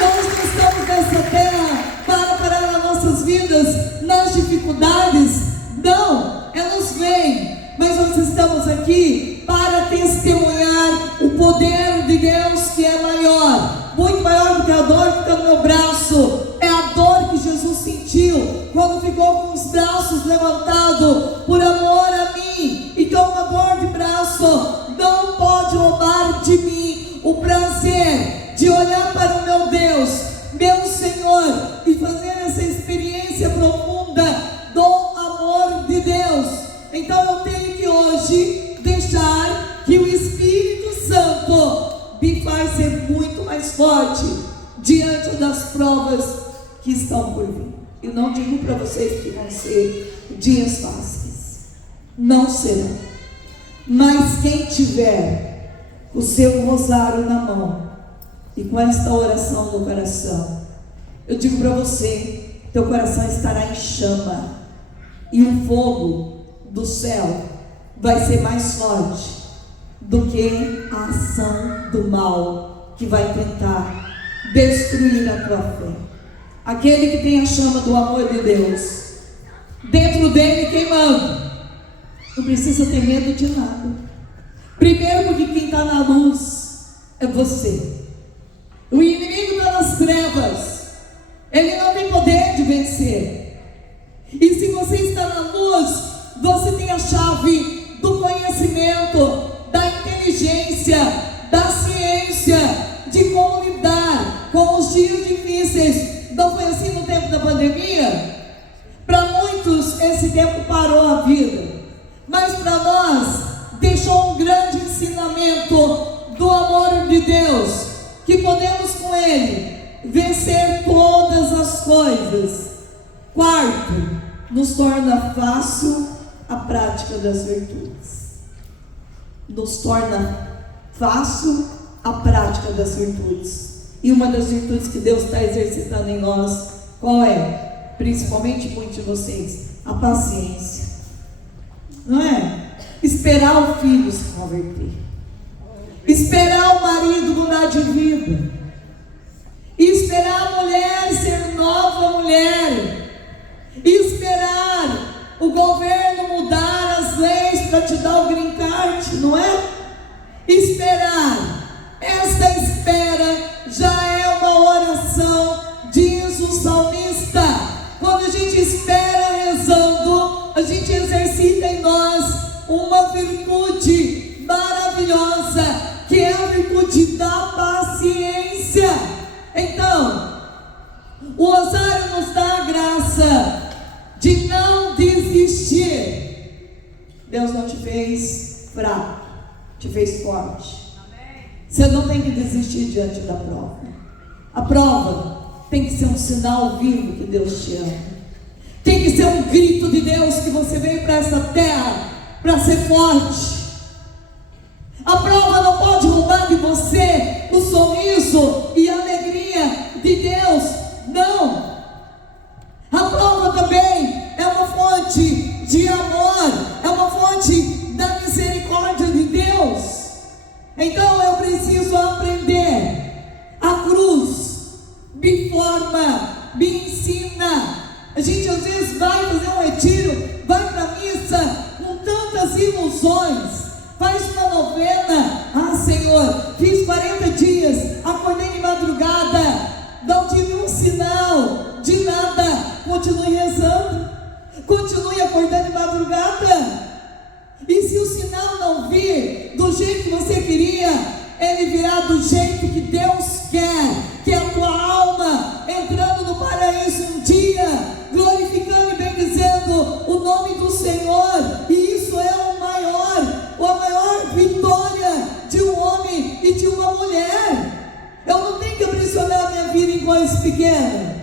Nós não estamos nessa terra para parar as nossas vidas nas dificuldades. Não, elas vêm. Mas nós estamos aqui para testemunhar o poder de Deus, que é maior. Muito maior do que a dor que está no meu braço. É a dor que Jesus sentiu quando ficou com os braços levantados por amor a mim. Então uma dor de braço não pode roubar de mim o prazer de olhar para o meu Deus, meu Senhor, e fazer essa experiência profunda do amor de Deus. Então eu tenho que hoje deixar que o Espírito Santo me faz ser muito mais forte diante das provas que estão por vir. Eu não digo para vocês que vão ser dias fáceis, não serão. Mas quem tiver o seu rosário na mão e com esta oração no coração, eu digo para você, teu coração estará em chama, e o fogo do céu vai ser mais forte do que a ação do mal que vai tentar destruir a tua fé. Aquele que tem a chama do amor de Deus dentro dele queimando, não precisa ter medo de nada. Primeiro, porque quem está na luz é você. O inimigo está nas trevas, ele não tem poder de vencer. E se você está na luz, você tem a chave do conhecimento, da inteligência, da ciência, de como lidar com os dias difíceis. Não foi assim no tempo da pandemia? Para muitos esse tempo parou a vida, mas para nós deixou um grande ensinamento do amor de Deus, que podemos com Ele vencer todas as coisas. Quarto, nos torna fácil a prática das virtudes. Nos torna fácil a prática das virtudes. E uma das virtudes que Deus está exercitando em nós, qual é? Principalmente muitos de vocês, a paciência. Não é? Esperar o filho se converter. Esperar o marido mudar de vida. Esperar a mulher ser nova mulher. Esperar o governo mudar as leis para te dar o green card, não é? Esperar, esta espera já é uma oração, diz o salmista. Quando a gente espera rezando, a gente exercita em nós uma virtude maravilhosa, que é a virtude da paciência. Então, o rosário nos dá a graça de não desistir. Deus não te fez fraco, te fez forte. Você não tem que desistir diante da prova. A prova tem que ser um sinal vivo que Deus te ama. Tem que ser um grito de Deus que você veio para essa terra para ser forte. A prova não pode roubar de você o sorriso e a alegria de Deus. Não. A prova também é uma fonte de amor, é uma fonte da misericórdia de Deus. Então eu preciso aprender. A cruz me forma, me ensina. A gente às vezes vai fazer um retiro, vai para a missa com tantas ilusões, faz uma novena. Ah, Senhor, fiz 40 dias, acordei de madrugada, não tive um sinal de nada. Continue rezando, continue acordando de madrugada. E se o sinal não vir do jeito que você queria, ele virá do jeito que Deus quer, que é a tua alma entrando no paraíso um dia, glorificando e bendizendo o nome do Senhor. E isso é a maior vitória de um homem e de uma mulher. Eu não tenho que aprisionar a minha vida em coisas pequenas.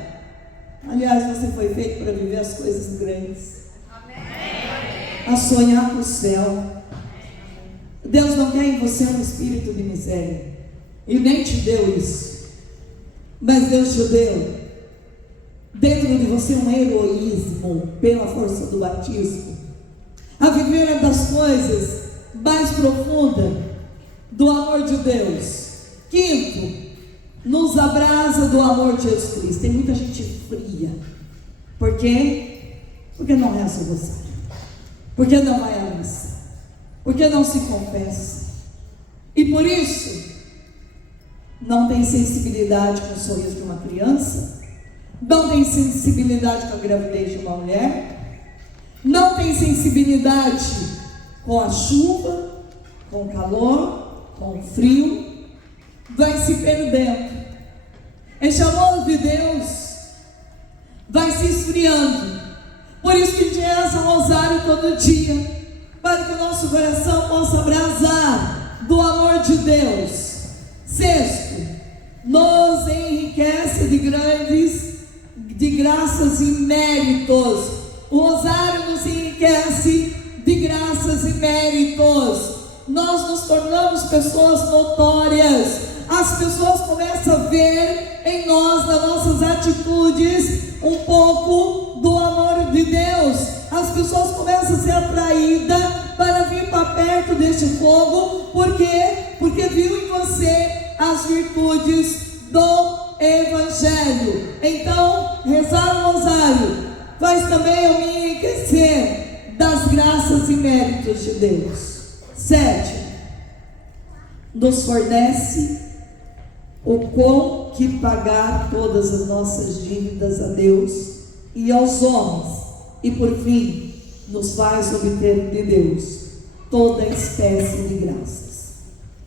Aliás, você foi feito para viver as coisas grandes. A sonhar com o céu. Deus não quer em você um espírito de miséria, e nem te deu isso, mas Deus te deu dentro de você um heroísmo pela força do batismo, a viver das coisas mais profundas do amor de Deus. Quinto, nos abrasa do amor de Jesus Cristo. Tem muita gente fria. Por quê? Porque não reza o rosário, porque não vai à missa, porque não se confessa, e por isso não tem sensibilidade com o sorriso de uma criança, não tem sensibilidade com a gravidez de uma mulher, não tem sensibilidade com a chuva, com o calor, com o frio, vai se perdendo. Esse amor de Deus vai se esfriando. Por isso que a gente reza o rosário todo dia, para que o nosso coração possa abrasar do amor de Deus. Sexto, nos enriquece de graças e méritos. O rosário nos enriquece de graças e méritos. Nós nos tornamos pessoas notórias. As pessoas começam a ver em nós, nas nossas atitudes, um pouco do amor de Deus. As pessoas começam a ser atraídas para vir para perto deste fogo. Por quê? Porque viu em você as virtudes do Evangelho. Então, rezar o rosário faz também eu me enriquecer das graças e méritos de Deus. Sétimo, nos fornece o com que pagar todas as nossas dívidas a Deus e aos homens. E por fim, nos faz obter de Deus toda espécie de graças.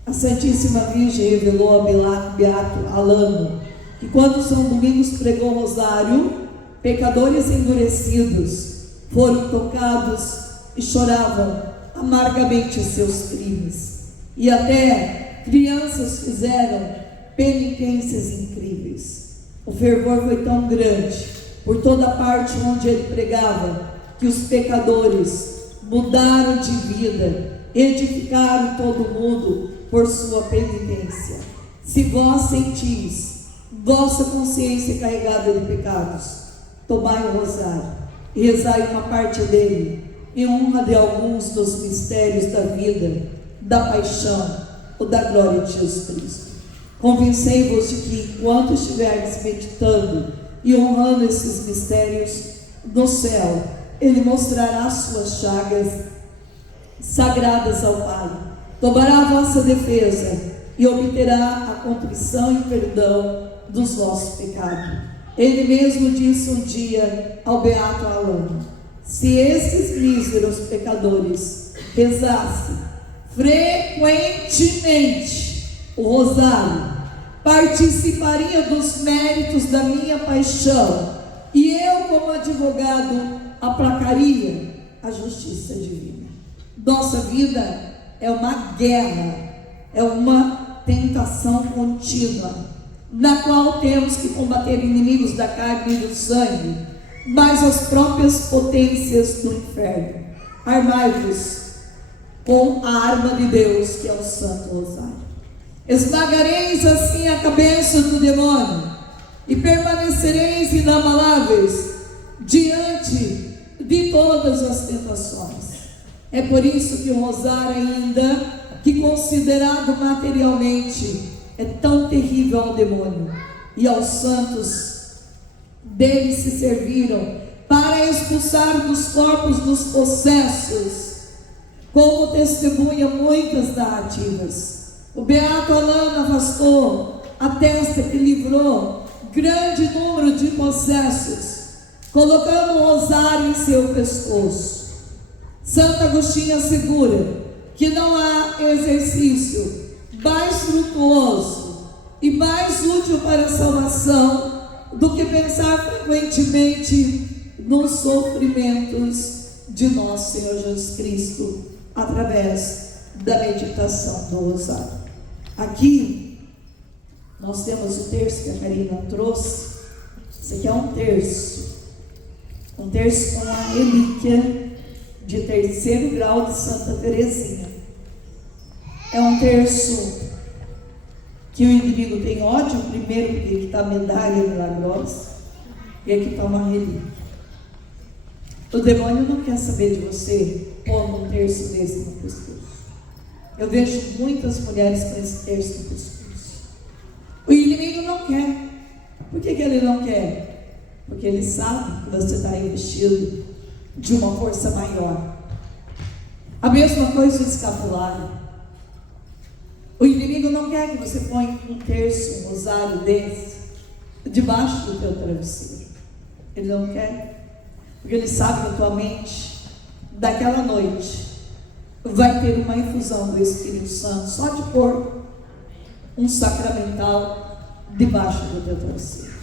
A Santíssima Virgem revelou a Beato Alano que quando São Domingos pregou o rosário, pecadores endurecidos foram tocados e choravam amargamente os seus crimes, e até crianças fizeram penitências incríveis. O fervor foi tão grande por toda parte onde ele pregava, que os pecadores mudaram de vida, edificaram todo mundo por sua penitência. Se vós sentis vossa consciência carregada de pecados, tomai o rosário e rezai uma parte dele em honra de alguns dos mistérios da vida, da paixão ou da glória de Jesus Cristo. Convencei-vos de que, enquanto estiverdes meditando e honrando esses mistérios, no céu Ele mostrará as suas chagas sagradas ao Pai, tomará a vossa defesa e obterá a contrição e perdão dos vossos pecados. Ele mesmo disse um dia ao beato Alano: se esses míseros pecadores rezassem frequentemente o rosário, participaria dos méritos da minha paixão, e eu, como advogado, aplacaria a justiça divina. Nossa vida é uma guerra, é uma tentação contínua, na qual temos que combater inimigos da carne e do sangue, mas as próprias potências do inferno. Armai-vos com a arma de Deus, que é o Santo Rosário. Esmagareis assim a cabeça do demônio e permanecereis inabaláveis diante de todas as tentações. É por isso que o rosário, ainda que considerado materialmente, é tão terrível ao demônio, e aos santos dele se serviram para expulsar dos corpos dos possessos, como testemunha muitas narrativas. O beato Alano afastou a testa que livrou grande número de possessos, colocando o rosário em seu pescoço. Santo Agostinho assegura que não há exercício mais frutuoso e mais útil para a salvação do que pensar frequentemente nos sofrimentos de nosso Senhor Jesus Cristo através da meditação do rosário. Aqui nós temos o terço que a Karina trouxe. Esse aqui é um terço com a relíquia de 3º grau de Santa Teresinha. É um terço que o inimigo tem ódio, primeiro porque aqui está a medalha milagrosa e aqui está uma relíquia. O demônio não quer saber de você pondo um terço desse no pescoço. Eu vejo muitas mulheres com esse terço no pescoço. O inimigo não quer. Por que ele não quer? Porque ele sabe que você está investido de uma força maior. A mesma coisa o escapulário. O inimigo não quer que você ponha um terço, um rosário desse debaixo do teu travesseiro. Ele não quer, porque ele sabe que a tua mente, daquela noite, vai ter uma infusão do Espírito Santo, só de pôr um sacramental debaixo do teu travesseiro.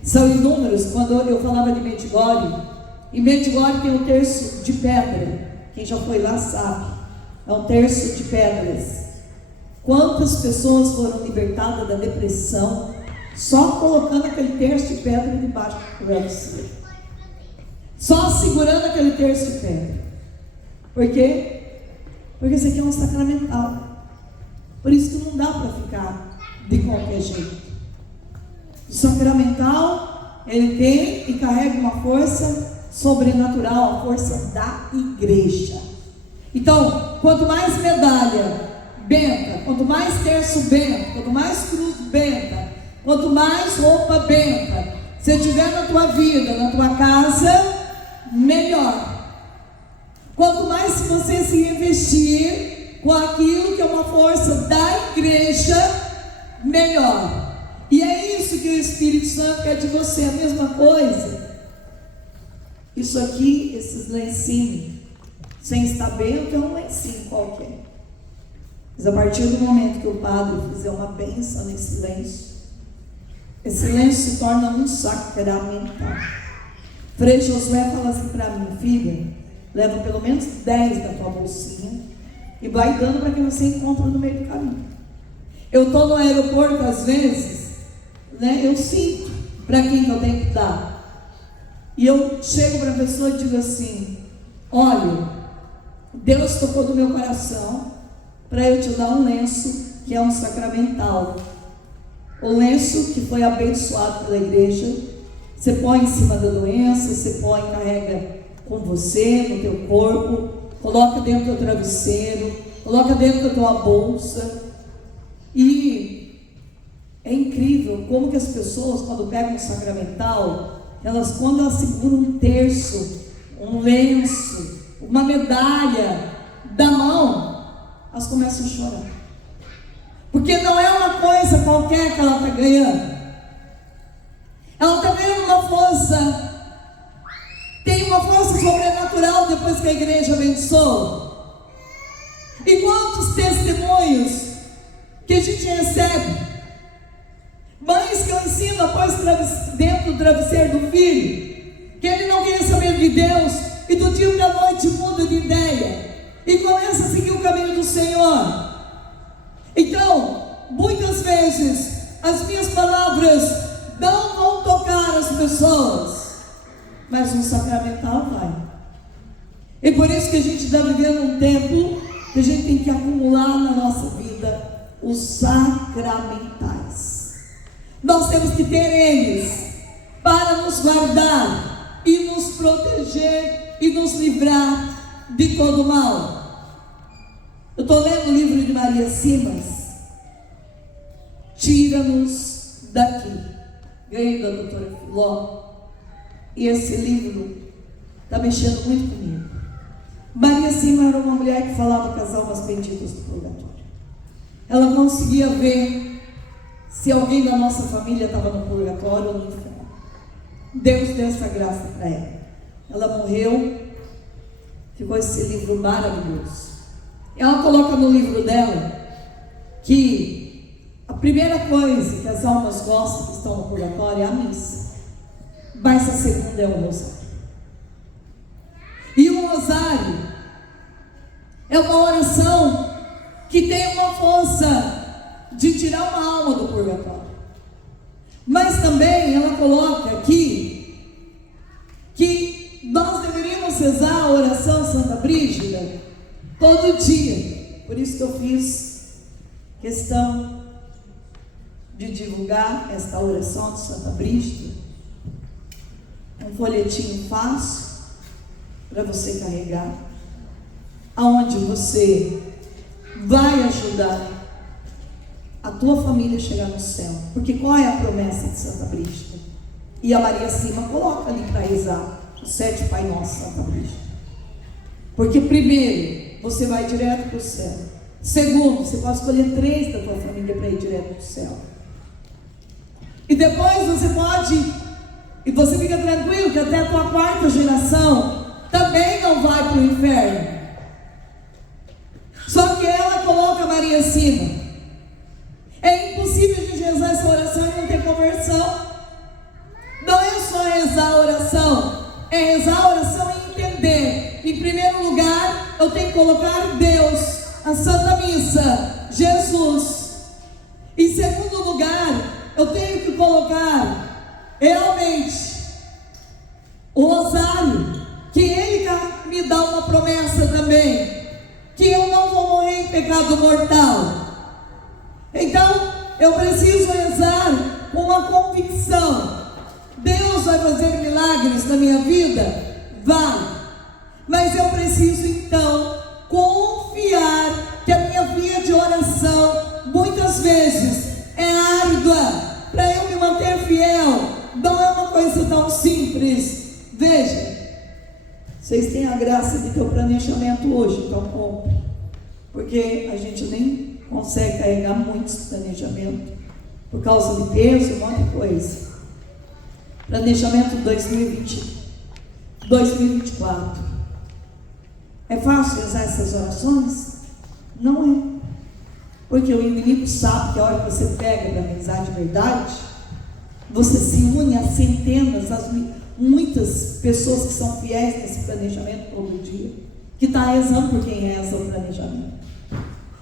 São inúmeros. Quando eu falava de Medjugorje, e Medjugorje tem um terço de pedra. Quem já foi lá sabe, é um terço de pedras. Quantas pessoas foram libertadas da depressão só colocando aquele terço de pedra debaixo do travesseiro, só segurando aquele terço de pedra? Por quê? Porque isso aqui é um sacramental. Por isso que não dá para ficar de qualquer jeito. O sacramental, ele tem e carrega uma força sobrenatural, a força da igreja. Então, quanto mais medalha benta, quanto mais terço benta, quanto mais cruz benta, quanto mais roupa benta você tiver na tua vida, na tua casa, melhor. Quanto mais você se investir com aquilo que é uma força da igreja, melhor. E é isso que o Espírito Santo quer de você, a mesma coisa. Isso aqui, esses lencinhos, sem estar bento, é um lencinho qualquer. Mas a partir do momento que o padre fizer uma bênção nesse lenço, esse lenço se torna um sacramental. Frei Josué fala assim para mim: filha, leva pelo menos 10 da tua bolsinha e vai dando para que você encontre no meio do caminho. Eu estou no aeroporto às vezes, eu sinto para quem que eu tenho que dar. E eu chego para a pessoa e digo assim: olha, Deus tocou no meu coração para eu te dar um lenço que é um sacramental. O lenço que foi abençoado pela igreja. Você põe em cima da doença, você põe, carrega com você, no teu corpo, coloca dentro do travesseiro, coloca dentro da tua bolsa. E é incrível como que as pessoas, quando pegam o sacramental, quando elas seguram um terço, um lenço, uma medalha da mão, elas começam a chorar. Porque não é uma coisa qualquer que ela está ganhando. Ela está ganhando uma força. Tem uma força sobrenatural depois que a igreja abençoa. E quantos testemunhos que a gente recebe? Mães que eu ensino a pôr dentro do travesseiro do filho, que ele não quer saber de Deus, e do dia para a noite muda de ideia, e começa a seguir o caminho do Senhor. Então, muitas vezes, as minhas palavras não vão tocar as pessoas, mas um sacramental vai. E por isso que a gente está vivendo um tempo que a gente tem que acumular na nossa vida os sacramentais. Nós temos que ter eles para nos guardar e nos proteger e nos livrar de todo mal. Eu estou lendo o livro de Maria Simas, Tira-nos daqui. Ganhei da doutora Filó. E esse livro está mexendo muito comigo. Maria Simas era uma mulher que falava com as almas benditas do purgatório. Ela conseguia ver se alguém da nossa família estava no purgatório ou no inferno. Deus deu essa graça para ela. Ela morreu, ficou esse livro maravilhoso. Ela coloca no livro dela que a primeira coisa que as almas gostam que estão no purgatório é a missa, mas a segunda é o rosário. E o rosário é uma oração que tem uma força de tirar uma alma do purgatório. Mas também ela coloca aqui que nós deveríamos rezar a oração Santa Brígida todo dia. Por isso que eu fiz questão de divulgar esta oração de Santa Brígida. Um folhetinho fácil para você carregar, aonde você vai ajudar a tua família a chegar no céu. Porque qual é a promessa de Santa Brígida? E a Maria Simas coloca ali para rezar os 7 Pai Nosso Santa Brígida. Porque primeiro, você vai direto para o céu. Segundo, você pode escolher 3 da tua família para ir direto para o céu. E depois você pode, e você fica tranquilo que até a tua 4ª geração também não vai para o inferno. Só que ela coloca Maria Simas. É impossível a gente rezar essa oração e não ter conversão. Não é só rezar a oração, é rezar a oração e entender. Em primeiro lugar, eu tenho que colocar Deus, a Santa Missa, Jesus. Em segundo lugar, eu tenho que colocar realmente o rosário, que Ele me dá uma promessa também, que eu não vou morrer em pecado mortal. Então, eu preciso rezar com uma convicção. Deus vai fazer milagres na minha vida? Vai. Mas eu preciso então confiar que a minha via de oração muitas vezes é árdua. Para eu me manter fiel, não é uma coisa tão simples. Veja, vocês têm a graça de ter o planejamento hoje, então compre. Porque a gente nem consegue carregar muitos planejamentos por causa de peso, um monte de coisa. Planejamento 2024. É fácil rezar essas orações? Não é. Porque o inimigo sabe que a hora que você pega para rezar de verdade, você se une a centenas, muitas pessoas que são fiéis nesse planejamento todo dia, que está rezando por quem reza o planejamento.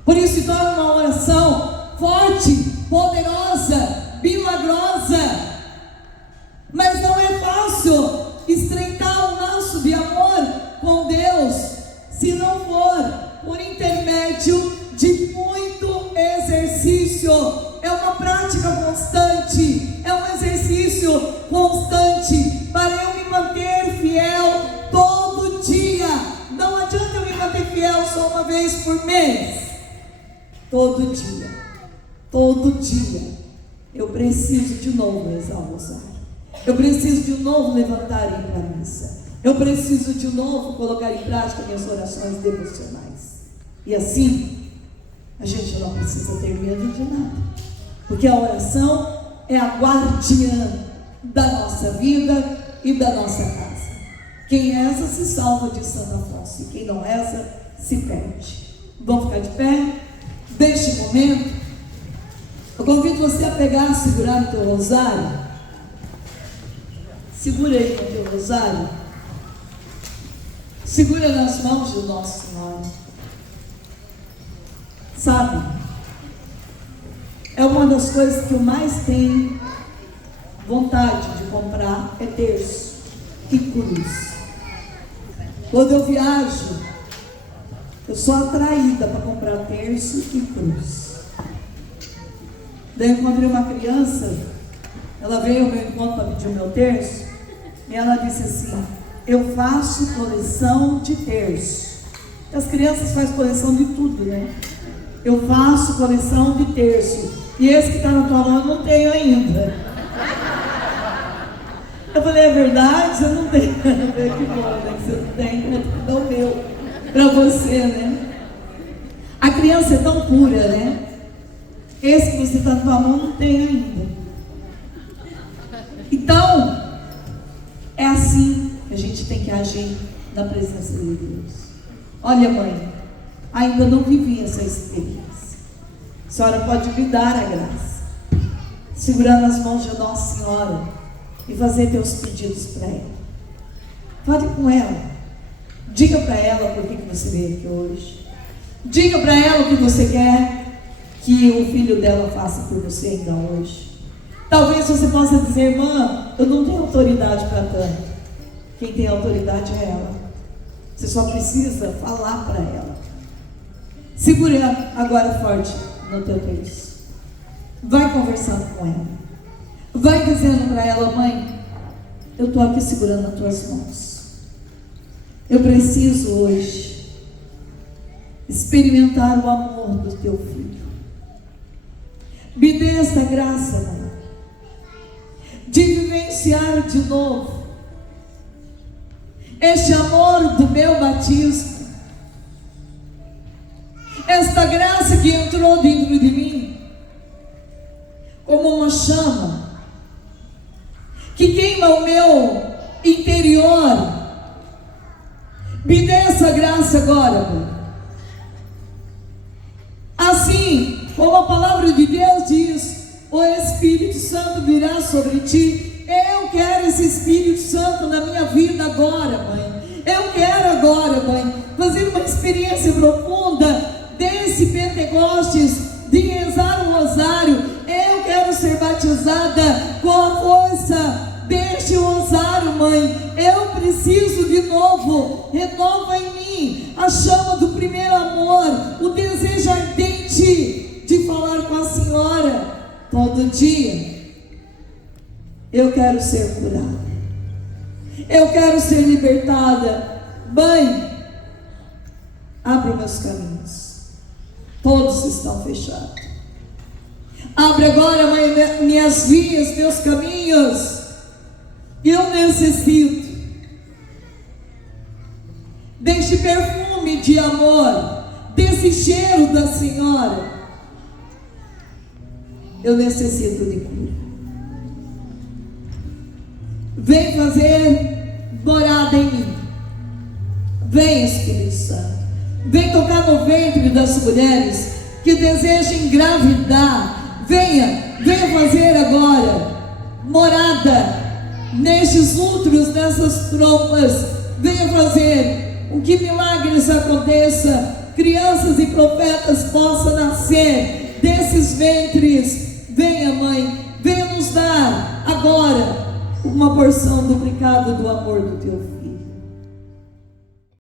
Por isso se torna uma oração forte, poderosa, milagrosa. Mas não é fácil estreitar o laço de amor com Deus se não for por intermédio de muito exercício. É uma prática constante, é um exercício constante para eu me manter fiel todo dia. Não adianta eu me manter fiel só uma vez por mês. Todo dia eu preciso de novo rezar o rosário. Eu preciso de novo levantar e ir para a missa. Eu preciso de novo colocar em prática minhas orações devocionais. E assim, a gente não precisa ter medo de nada, porque a oração é a guardiã da nossa vida e da nossa casa. Quem reza se salva de Santo Afonso, e quem não reza se perde. Vamos ficar de pé? Neste momento, eu convido você a pegar, segurar o teu rosário. Segura aí o teu rosário. Segura nas mãos de Nossa Senhora. Sabe, é uma das coisas que eu mais tenho vontade de comprar, é terço e cruz. Quando eu viajo, eu sou atraída para comprar terço e cruz. Daí eu encontrei uma criança, ela veio ao meu encontro para pedir o meu terço, e ela disse assim: eu faço coleção de terço. As crianças fazem coleção de tudo, né? Eu faço coleção de terço. E esse que está na tua mão eu não tenho ainda. Eu falei, é verdade? Você não tem? Que bom, né? Que você não tem, eu vou dar o meu para você, né? A criança é tão pura, né? Esse que você está na tua mão não tem ainda. Então, é assim que a gente tem que agir na presença de Deus. Olha, mãe, ainda não vivi essa experiência. A senhora pode me dar a graça, segurando as mãos de Nossa Senhora e fazer teus pedidos para ela. Fale com ela. Diga para ela por que você veio aqui hoje. Diga para ela o que você quer que o filho dela faça por você ainda hoje. Talvez você possa dizer, irmã, eu não tenho autoridade para tanto. Quem tem autoridade é ela. Você só precisa falar para ela. Segura agora forte no teu terço. Vai conversando com ela. Vai dizendo para ela, mãe, eu estou aqui segurando as tuas mãos. Eu preciso hoje experimentar o amor do teu filho. Me dê essa graça, mãe, de vivenciar de novo este amor do meu batismo, esta graça que entrou dentro de mim como uma chama que queima o meu interior. Me dê essa graça agora, mãe. Assim como a palavra de Deus diz, o Espírito Santo virá sobre ti. Eu quero esse Espírito Santo na minha vida agora, mãe. Eu quero agora, mãe, fazer uma experiência profunda desse Pentecostes, de rezar o rosário. Eu quero ser batizada com a força deste rosário, mãe. Eu preciso de novo. Renova em mim a chama do primeiro amor, o desejo ardente de falar com a Senhora todo dia. Eu quero ser curada. Eu quero ser libertada. Mãe, abre meus caminhos. Todos estão fechados. Abre agora, mãe, minhas vias, meus caminhos. Eu necessito deste perfume de amor, desse cheiro da Senhora. Eu necessito de cura. Vem fazer morada em mim. Vem, Espírito Santo. Vem tocar no ventre das mulheres que desejam engravidar. Venha fazer agora morada nestes úteros, nessas trompas. Venha fazer com que milagres aconteçam, crianças e profetas possam nascer desses ventres. Venha, mãe, venha nos dar agora uma porção duplicada do amor do teu filho.